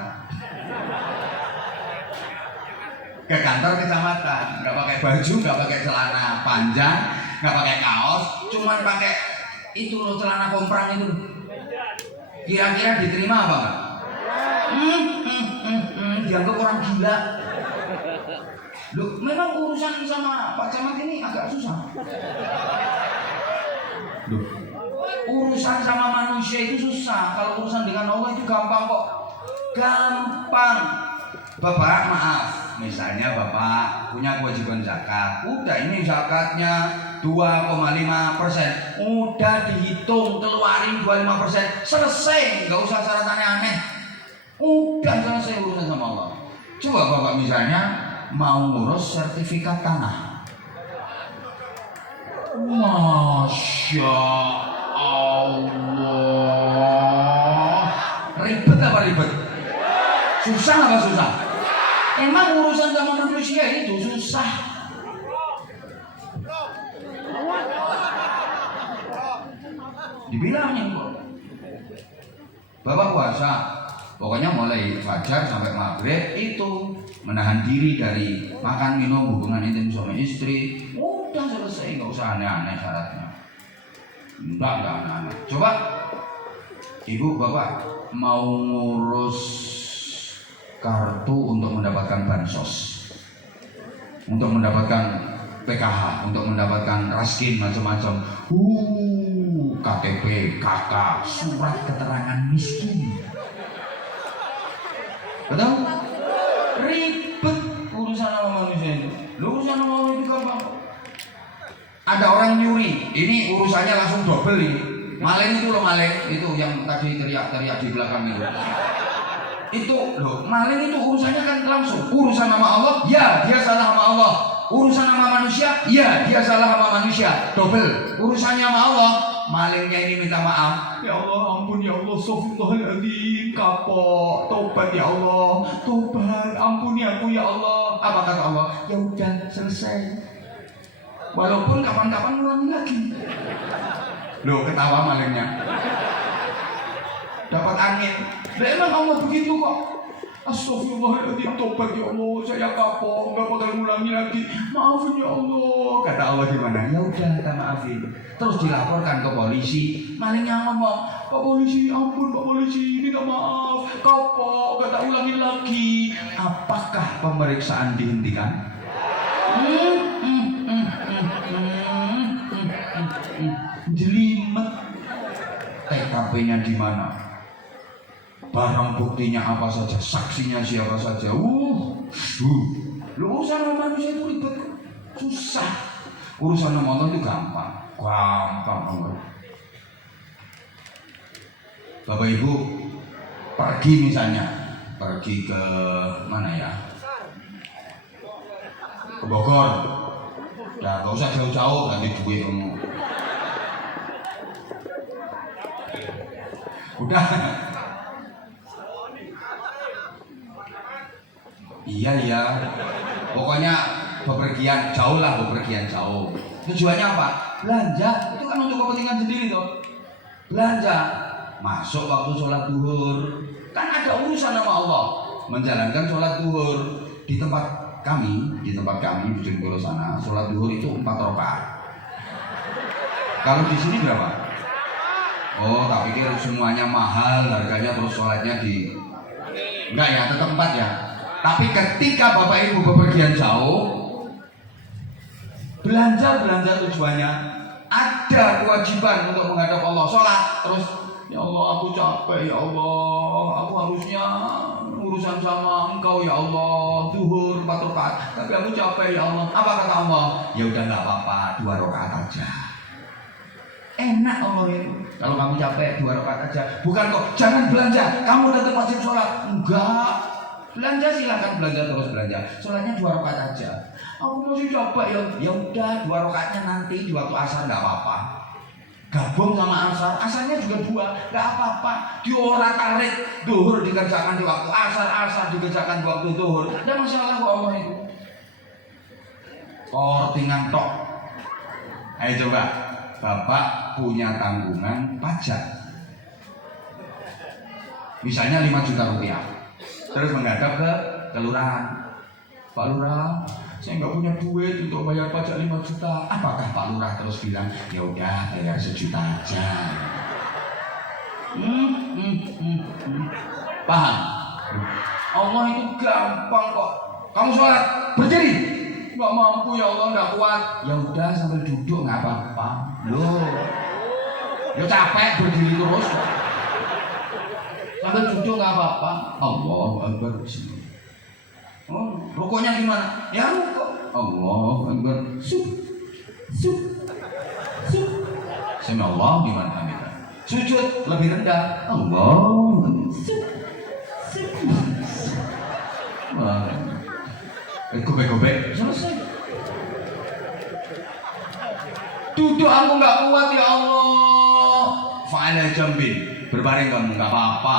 ke kantor kecamatan, nggak pakai baju, nggak pakai celana panjang, nggak pakai kaos, cuman pakai itu loh celana komprang itu. Kira-kira diterima apa enggak? Dianggap orang gila. Loh, memang urusan sama Pak Camat ini agak susah. Loh, urusan sama manusia itu susah. Kalau urusan dengan Allah itu gampang kok. Gampang. Bapak maaf, misalnya Bapak punya kewajiban zakat. Udah ini zakatnya 2,5%. Udah dihitung, keluarin 25%. Selesai, nggak usah syarat aneh-aneh. Udah selesai urusan sama Allah. Coba Bapak misalnya mau ngurus sertifikat tanah. Masya Allah. Ribet apa ribet? Susah apa susah? Emang urusan sama manusia itu susah. Dibilangin kok. Bapak puasa, pokoknya mulai fajar sampai maghrib itu menahan diri dari makan minum hubungan intim suami istri. Udah selesai, nggak usah aneh-aneh syaratnya. Enggak aneh-aneh. Coba ibu bapak mau ngurus kartu untuk mendapatkan bansos, untuk mendapatkan PKH, untuk mendapatkan raskin macam-macam. KTP, KK, surat keterangan miskin. Betul? Ribet urusan sama manusia itu. Urusan sama manusia itu gampang. Ada orang nyuri, ini urusannya langsung double ini. Maling itu loh, maling itu yang tadi teriak-teriak di belakang itu. Itu loh, maling itu urusannya kan langsung. Urusan sama Allah, ya dia salah sama Allah. Urusan sama manusia, ya dia salah sama manusia. Double. Urusannya sama Allah, malingnya ini minta maaf. Ya Allah, ampun ya Allah, astagfirullahaladzim, kapok, tobat ya Allah, tobat, ampuni aku ya Allah. Apa kata Allah? Ya udah selesai. Walaupun kapan-kapan ulangi lagi. Loh, ketawa malingnya. Dapat angin. Lah emang Allah begitu kok. Astagfirullahaladzim, tobat ya Allah, saya kapok, nggak bakal ngulangi lagi. Maafin ya Allah. Kata Allah gimana? Ya udah, kita maafin. Terus dilaporkan ke polisi. Malingnya ngomong, Pak polisi, ampun Pak polisi, minta maaf, kapok, nggak tak ulangi lagi. Apakah pemeriksaan dihentikan? Jelimet. TKP-nya di mana? Barang buktinya apa saja, saksinya siapa saja. Lu urusan sama manusia itu ribet, susah. Urusan sama Allah itu gampang, gampang. Bapak Ibu pergi misalnya, pergi ke mana ya? Ke Bogor. Ya gak usah jauh-jauh, nanti duit kamu. Udah. Iya. Pokoknya bepergian jauh lah, bepergian jauh. Tujuannya apa? Belanja. Itu kan untuk kepentingan sendiri toh. Belanja. Masuk waktu sholat duhur. Kan ada urusan sama Allah. Menjalankan sholat duhur di tempat kami di Bojonegoro sana, sholat duhur itu 4 rakaat. Kalau di sini berapa? Oh, tak pikir semuanya mahal harganya terus sholatnya di enggak ya, tetap 4 ya. Tapi ketika Bapak Ibu bepergian jauh, belanja tujuannya ada kewajiban untuk menghadap Allah, sholat terus. Ya Allah, aku capek ya Allah, aku harusnya urusan sama Engkau ya Allah, duhur 4 rakaat, tapi aku capek ya Allah. Apa kata Allah? Ya udah nggak apa-apa, 2 rakaat aja. Enak Allah itu. Kalau kamu capek 2 rakaat aja. Bukan kok, jangan belanja, kamu tetap wajib sholat. Enggak. Belanja silakan belanja terus belanja. Sholatnya 2 rakaat aja. Aku masih capek ya udah 2 rakaatnya nanti di waktu asar nggak apa-apa. Gabung sama asarnya juga 2, nggak apa-apa. Diorak tarik, duhur dikerjakan di waktu asar dikerjakan di waktu duhur. Ada masalah kok Allah itu. Kortingan tok. Ayo coba, Bapak punya tanggungan pajak. Misalnya 5 juta rupiah. Terus menghadap ke kelurahan. Pak Lurah, saya nggak punya duit untuk bayar pajak 5 juta. Apakah Pak Lurah terus bilang, ya udah bayar 1 juta aja? Paham? Allah itu gampang kok. Kamu sholat berdiri, nggak mampu ya Allah, nggak kuat. Ya udah sambil duduk nggak apa-apa. Loh, ya capek berdiri terus. Sambil duduk nggak apa-apa. Allahu Akbar. Oh, rukuknya gimana? Ya rukuk. Allahu Akbar. Sami Allah liman hamidah. Sujud lebih rendah. Allahu Akbar. Gobek-gobek selesai. Duduk aku nggak kuat ya Allah. Fa'ala jambi. Berbaring kamu nggak apa-apa.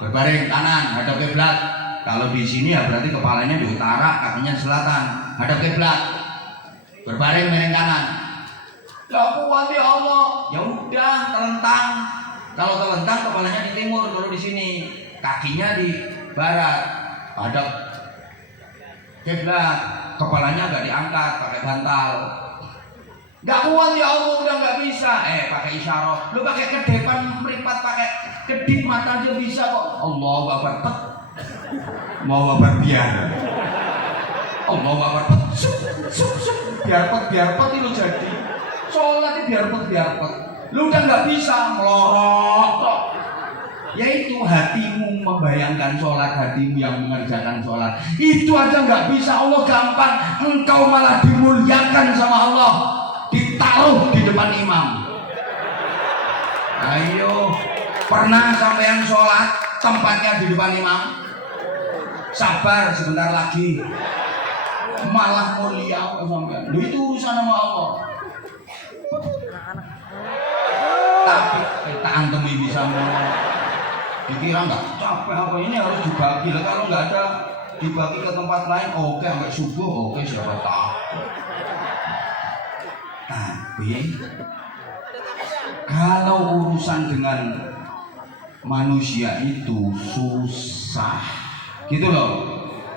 Berbaring kanan hadap kiblat. Kalau di sini ya berarti kepalanya di utara, kakinya di selatan, hadap kiblat. Berbaring miring kanan. Ya kuat ya Allah. Ya udah telentang. Kalau telentang kepalanya di timur, kalau di sini kakinya di barat, hadap kiblat. Kepalanya nggak diangkat, pakai bantal. Nggak kuat ya Allah, udah nggak bisa. Pakai isyarat. Lu pakai kedepan meripat, pakai kedip mata aja bisa kok. Allahu Akbar. Mau apa biar Allah apa biar pet itu jadi sholat biar pet lu udah nggak bisa melorot. Yaitu hatimu membayangkan sholat, hatimu yang mengerjakan sholat itu aja nggak bisa. Allah gampang, engkau malah dimuliakan sama Allah, ditaruh di depan imam. Ayo, pernah sampean sholat tempatnya di depan imam? Sabar sebentar lagi, malah mulia sampean. Lu itu urusan sama Allah. Tapi kita antemi bisa dikira nggak capek apa ini harus dibagi lah. Kalau nggak ada dibagi ke tempat lain, oke sampai subuh, oke siapa tahu. Tapi kalau urusan dengan manusia itu susah. Gitu loh.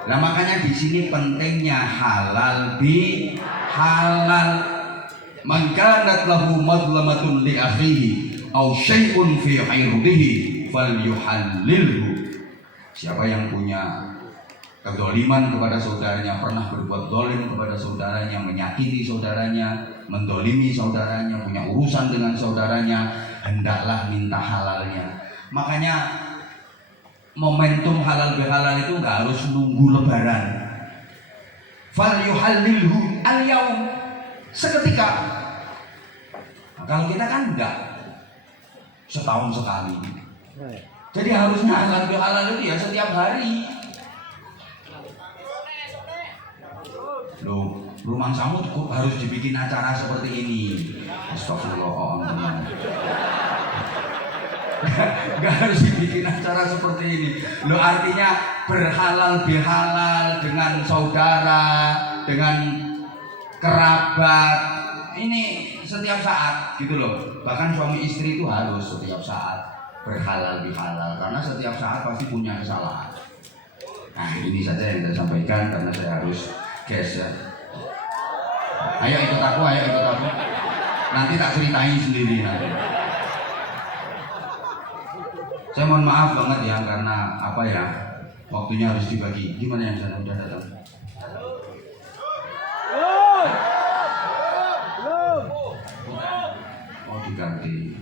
Nah makanya di sini pentingnya halal bi halal. Man kanat lahu madlamatun li akhihi aw syai'un fi 'irdihi falyuhallilhu. Siapa yang punya kedoliman kepada saudaranya, pernah berbuat dolim kepada saudaranya, menyakiti saudaranya, mendolimi saudaranya, punya urusan dengan saudaranya, hendaklah minta halalnya. Makanya momentum halal bihalal itu nggak harus nunggu lebaran. Falyuhallilhu al-yaum, seketika. Nah, kalau kita kan enggak, setahun sekali. Jadi harusnya halal bihalal itu ya setiap hari. Loh, rumah kamu kok harus dibikin acara seperti ini? Astagfirullah. Gak harus dibikin acara seperti ini. Loh, artinya berhalal bihalal dengan saudara, dengan kerabat. Ini setiap saat gitu loh. Bahkan suami istri itu harus setiap saat berhalal bihalal karena setiap saat pasti punya kesalahan. Nah, ini saja yang saya sampaikan karena saya harus geser. Ayo ikut aku. Nanti tak ceritain sendiri nanti. Saya mohon maaf banget ya karena apa ya, waktunya harus dibagi. Gimana yang sana udah datang? Oh, diganti.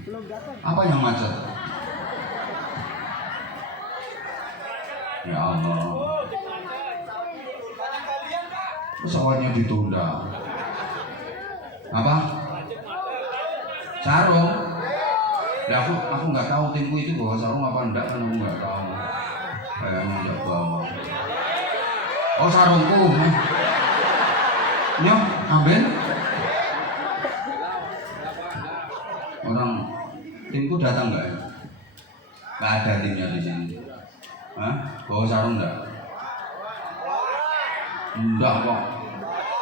Apa yang macet? Ya Allah. Pesawatnya ditunda. Apa? Sarung. Ya aku nggak tahu timku itu bawa sarung apa enggak kan aku nggak tahu. Kayaknya nggak bawa. Oh, sarungku. Nyok, ambil. Orang timku datang nggak? Nggak ada timnya di sini. Hah? Bawa sarung enggak? Enggak kok.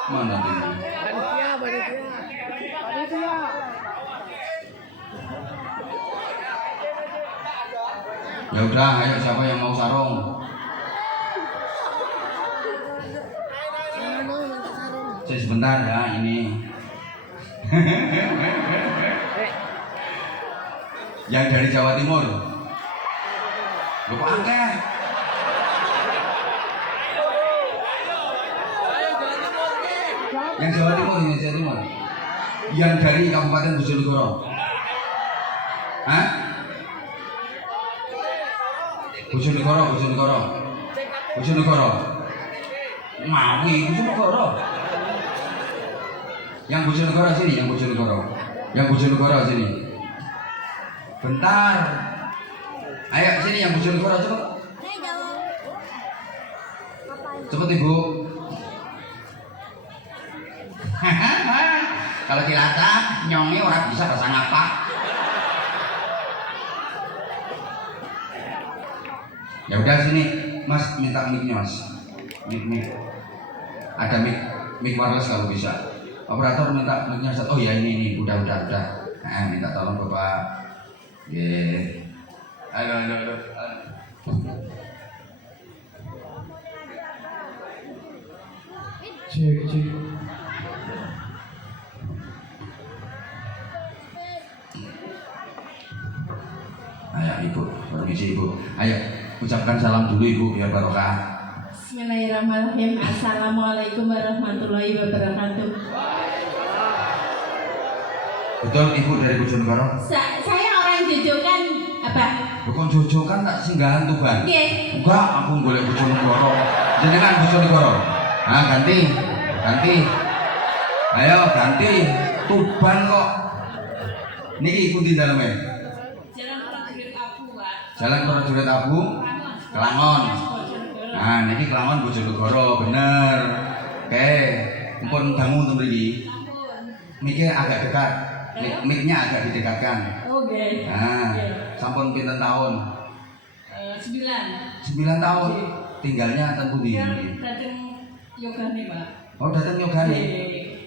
Mana timnya? Panitia. Ya udah, ayo siapa yang mau sarung? Saya sebentar ya ini. Yang dari Jawa Timur. Lupa angkat. Yang Jawa Timur. Yang dari Kabupaten Bojonegoro. Hah? Bojonegoro. Mawi Bojonegoro. Yang Bojonegoro sini. Bentar. Ayo sini yang Bojonegoro cepet. Cepet Ibu. Kalau Cilacap nyongnya orang bisa bahasa ngapa? Ya udah sini, Mas minta mic-nya Mas. Mic. Ada mic wireless kalau bisa. Operator minta mic-nya. Oh ya ini udah. Nah, minta tolong Bapak. Halo. Cek. Ayo Ibu, permisi Ibu. Ayo ucapkan salam dulu Ibu biar barokah. Bismillahirrahmanirrahim. Assalamualaikum warahmatullahi wabarakatuh. Betul Ibu dari Bojonegoro? Saya orang Jojokan apa? Bukan Jojokan tak singgahan Tuban. Nggih. Enggak, aku golek Bojonegoro. Jenengan Bojonegoro. Nah, ganti. Ayo ganti. Tuban kok. Niki ikuti dalamnya. Jalan Prajurit Abu, Kelangon. Nah, niki Kelangon Bojonegoro, bener. Oke, mumpun dangu untuk mriki. Miknya agak dekat. Miknya agak didekatkan. Oke. Nah, sampun pinten tahun? 9 tahun. Tinggalnya ten pundi? Dateng yogane, Pak. Oh, dateng yogane.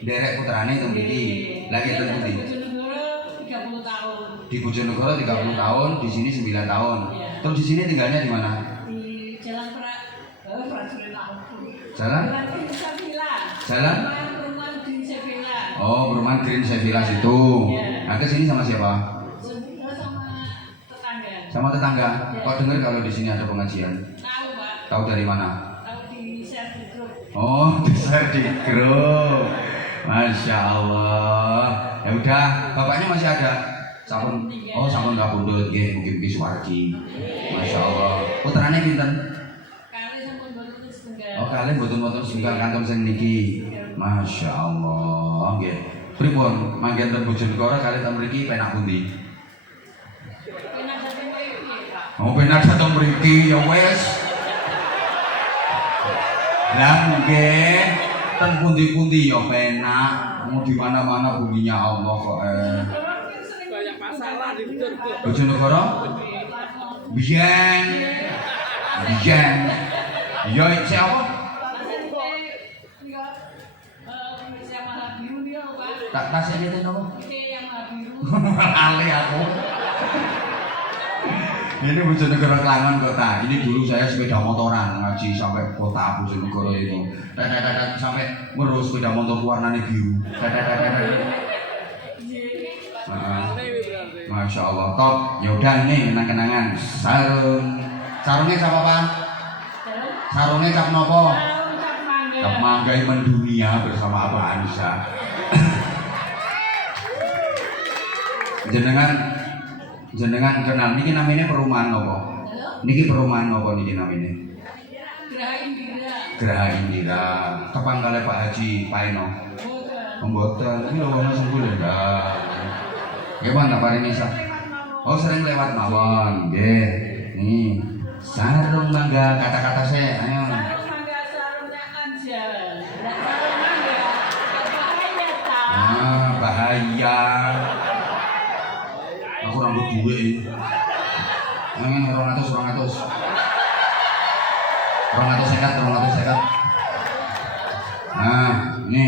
Derek putrane ten mriki. Lagi ten pundi? Bojonegoro 30 tahun. Di Bojonegoro 30 tahun, di sini 9 tahun. Iya. Terus di sini tinggalnya di mana? Di Jalan Prajurit Abu. Jalan? Green Sevilla. Jalan? Perumahan Green Sevilla. Oh, perumahan Green Sevilla situ. Iya. Nah, ke sini sama siapa? Sama tetangga. Sama tetangga. Kok dengar kalau di sini ada pengajian? Tahu, Pak. Tahu dari mana? Tahu di share di grup. Oh, besar di grup. Masya Allah. Ya udah, bapaknya masih ada. Sampun, oh sampun kapundhut nggih, mungkin Biswardi. Masya Allah. Putrane pinten? Kali sampun mboten setengah. Oh, kalian mboten singgal kantor sing niki. Masya Allah, nggih. Pripun manggen ten Bojonegoro kalian ten mriki penak pundi? Penak dadi iki. Mau benar datang mriki ya wes. Lah nggih, ten pundi-pundi ya penak. Mau di mana-mana buminya Allah kok. Banyak masalah di Bojonegoro. Bojonegoro? Biyen. Biyen. Ya siapa? Tak tasnya dia apa? Lali aku. Ini Bojonegoro Kelangan kota. Ini dulu saya sepeda motoran ngaji sampai kota Bojonegoro itu. Sampai merus sepeda motor warnanya biru. Masya Allah. Top. Yaudah ini kenang-kenangan. Sarungnya siapa Pak? Sarungnya cap nopo? Cap manggai mendunia bersama Abah Anissa. jenengan kenal niki namanya perumahan nopo? Niki perumahan nopo niki namanya? Geraha Indira. Kepanggale Pak Haji Paino. Pemboten. Ini lho wong sembul ya. Gimana Pak Renisa? Oh sering lewat mawon. Nggih. Nih. Sarung mangga kata-kata saya. Ayo. Bahaya. Aku rambut duwe. Ini 200 sekat. Nah, ini.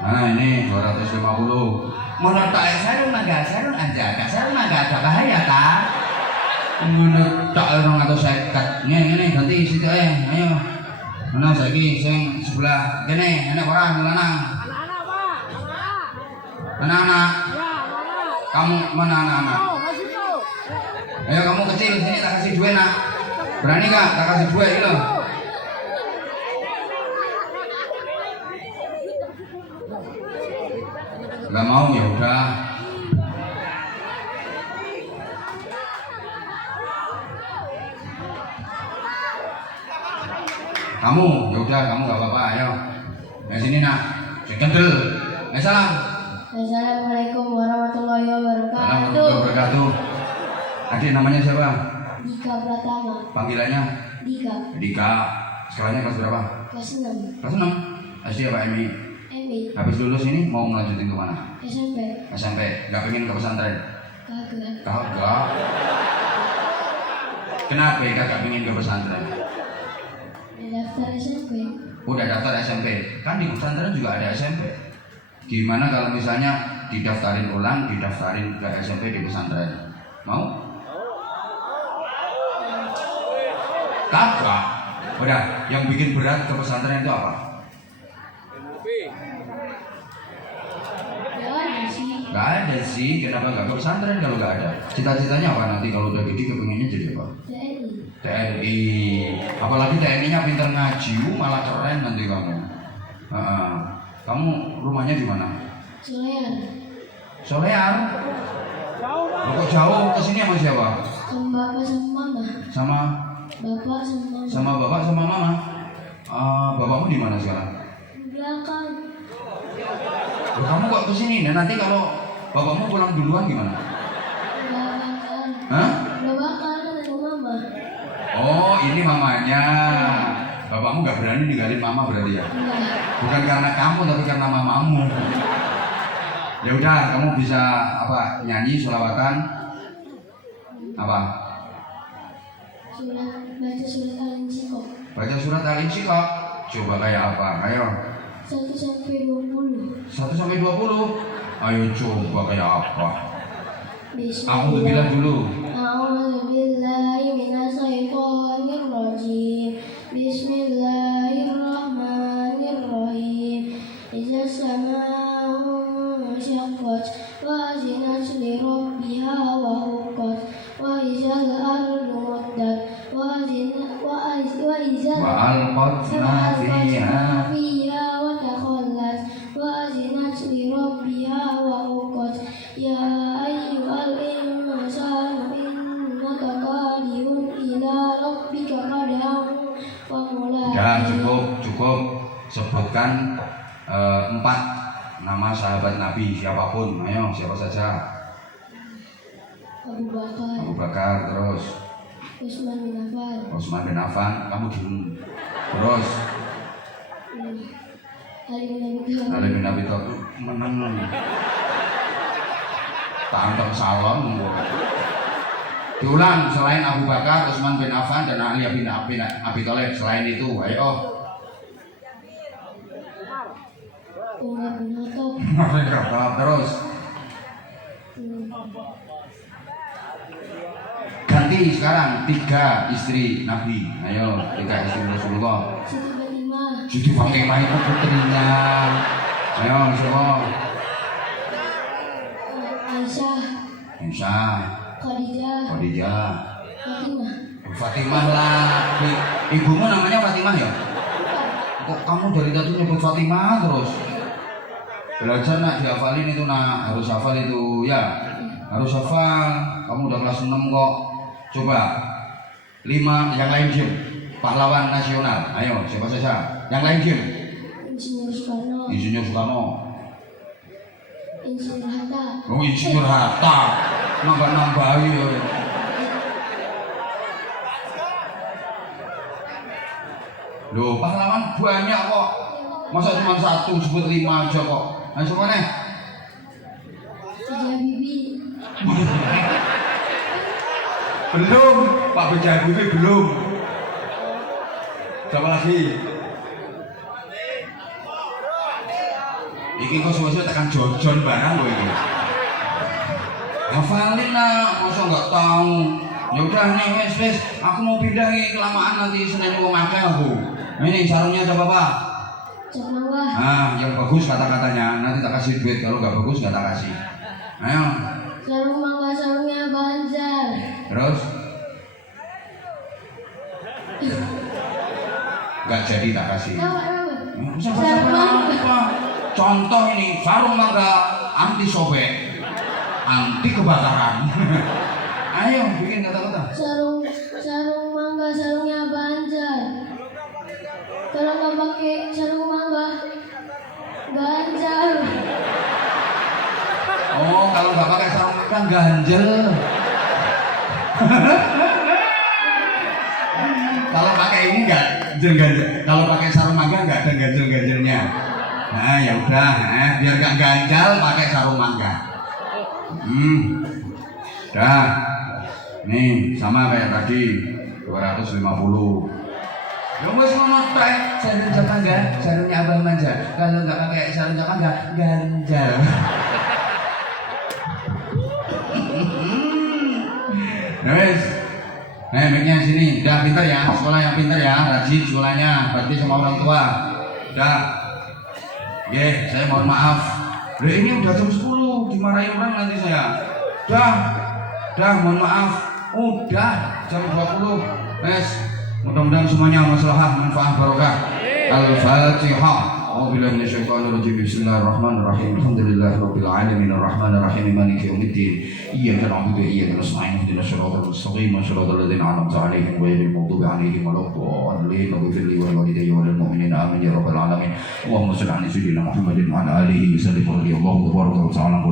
Nah, ini 250. Menetak sarung naga aja. Sarung naga ada bahaya kan? Menetak 200 sekat. Ini ganti situ ayo. Mana saiki sing sebelah kene enak ora lanang? Anak-anak, Pak. Anak-anak. Ya, anak. Kamu mana anak-anak? Oh, masih tuh. Ayo kamu kecil sini tak kasih duit nak. Berani gak? Tak kasih duit gitu. Gak mau ya udah. Kamu ya udah kamu gak apa-apa ayo. Di sini nak. Kendel. Salam. Assalamualaikum warahmatullahi Assalamualaikum wabarakatuh. wabarakatuh. Adik namanya siapa? Dika Pratama. Panggilannya? Dika. Dika. Sekolahnya kelas berapa? Kelas 6. Kelas 6. SD apa MI? MI. Habis lulus ini mau melanjutin ke mana? SMP. SMP. Gak pengen ke pesantren? Kagak. Kagak. Kenapa ya kagak pengen ke pesantren? Daftar SMP. Udah daftar SMP. Kan di pesantren juga ada SMP. Gimana kalau misalnya didaftarin ulang, didaftarin ke SMP di pesantren? Mau? Kagak. Udah, yang bikin berat ke pesantren itu apa? Ya ada sih. Gak ada sih, kenapa gak ke pesantren kalau gak ada? Cita-citanya apa nanti kalau udah gede kepengennya jadi apa? TNI. TNI. Apalagi TNI-nya pintar ngaji, malah keren nanti kamu. Kamu rumahnya di mana? Solean. Solean. Kok jauh ke sini sama siapa? Sama bapak sama mama. Sama Bapak sama mama. sama bapak sama mama. Bapakmu di mana sekarang? Belakang. Loh, kamu kok ke sini? Nah, nanti kalau bapakmu pulang duluan gimana? Gak bakal. Hah? Gak bakal ketemu mama. Oh, ini mamanya. Bapakmu gak berani ninggalin mama berarti ya? Enggak. Bukan karena kamu tapi karena mamamu. Ya udah, kamu bisa apa? Nyanyi sholawatan apa? Baca surat Al-Insyirah. Baca surat Al-Insyirah. Coba kayak apa? Ayo. 1 sampai 20. 1 sampai 20. Ayo coba kayak apa? Aku Bismillah. bilang dulu. A'udzu billahi minasyaitonir rajim. Bismillahirrahmanirrahim. Idza samaa'u syaqqat wa azinat li rabbiha wa huqqat wa idzal ardu muddat wa idzal Wa alqatna fiha. fiha wa takhallat wa azinat li rabbiha wa huqqat ya ayyuhal insanu innaka qadihun ila rabbika qadhan wa mulaqih. Udah cukup sebutkan 4 nama sahabat Nabi siapapun. Ayo siapa saja? Abu Bakar, Abu Bakar, terus Utsman bin Affan, Utsman bin Affan, kamu diem. Terus Ali bin Abi Thalib, Ali bin Abi Thalib menang. Tantang salon. Diulang, selain Abu Bakar, Utsman bin Affan dan Ali bin Abi Thalib, selain itu, ayo. Umar bin Khattab, Terus ganti sekarang 3 istri Nabi. Ayo, 3 istri Rasulullah. Siti Fatimah, Siti Fatimah itu putrinya. Ayo, siapa? Aisyah, Aisyah, Khadijah, Khadijah, Fatimah. Fatimah lah. Ibumu namanya Fatimah ya? Kok kamu dari tadi nyebut Fatimah terus? Belajar nak, dihafalin itu nak, harus hafal itu ya, harus hafal. Kamu udah kelas 6 kok. Coba 5 yang lain diem. Pahlawan nasional, ayo siapa saja? Yang lain diem. Insinyur Soekarno, Insinyur Soekarno. Insinyur Hatta, Oh, Insinyur Hatta. Nambah-nambahi ya. Loh, pahlawan banyak kok. Masa cuma 1 sebut 5 aja kok. Ayo siapa nih? Siti Habibie, Belum, Pak B.J. Habibie belum. Siapa lagi? Iki kok suwe-suwe tekan jojon barang loh ini. Hafalin lah, masa nggak tahu. Ya udah nih, wes, aku mau pindah nih, kelamaan nanti Senin mau makan aku. Ini sarungnya siapa Pak? Cak Mangga, Ah, yang bagus kata-katanya, nanti tak kasih duit. Kalau nggak bagus nggak tak kasih. Ayo, sarung mangga sarungnya Banjar, terus. Nggak jadi tak kasih. apa? Sarung mangga. Contoh ini, sarung mangga anti sobek, anti kebakaran. Ayo bikin kata-kata. Sarung mangga sarungnya Banjar. Kalau nggak pakai sarung mangga ganjal. Oh, kalau nggak pakai sarung mangga ganjel. Kalau pakai ini nggak ganjel. Kalau pakai sarung mangga nggak ada ganjel-ganjelnya. Nah, ya udah, biar nggak ganjal pakai sarung mangga. Dah. Nih, sama kayak tadi 250. Ya wes ngono tok, sarung Jepangga, sarungnya Abah Manja. Kalau nggak pakai sarung Jepangga, ganjal. Wes. Mic-nya sini. Udah pintar ya, sekolah yang pintar ya, rajin sekolahnya, berarti sama orang tua. Udah. Oke, saya mohon maaf. Loh, ini udah jam 10, dimarahin orang nanti saya. Udah, mohon maaf. Udah jam 20. Wes. Mudah-mudahan semuanya maslahah, manfaat, barokah. Al-Fatihah. A'udzubillahi minasyaitonir rajim. Bismillahirrahmanirrahim. Alhamdulillahirabbil alamin arrahmanir rahim maliki yaumiddin. Iyyaka na'budu wa iyyaka nasta'in. Ihdinas siratal mustaqim. Shiratal ladzina an'amta 'alaihim ghairil maghdubi alaihim waladdallin. Ighfir li wa li walidayya wa lil mu'minina amin ya rabbal alamin. Allahumma shalli 'ala sayyidina Muhammadin wa 'ala alihi wa sallim. Allahu tabaraka wa ta'ala.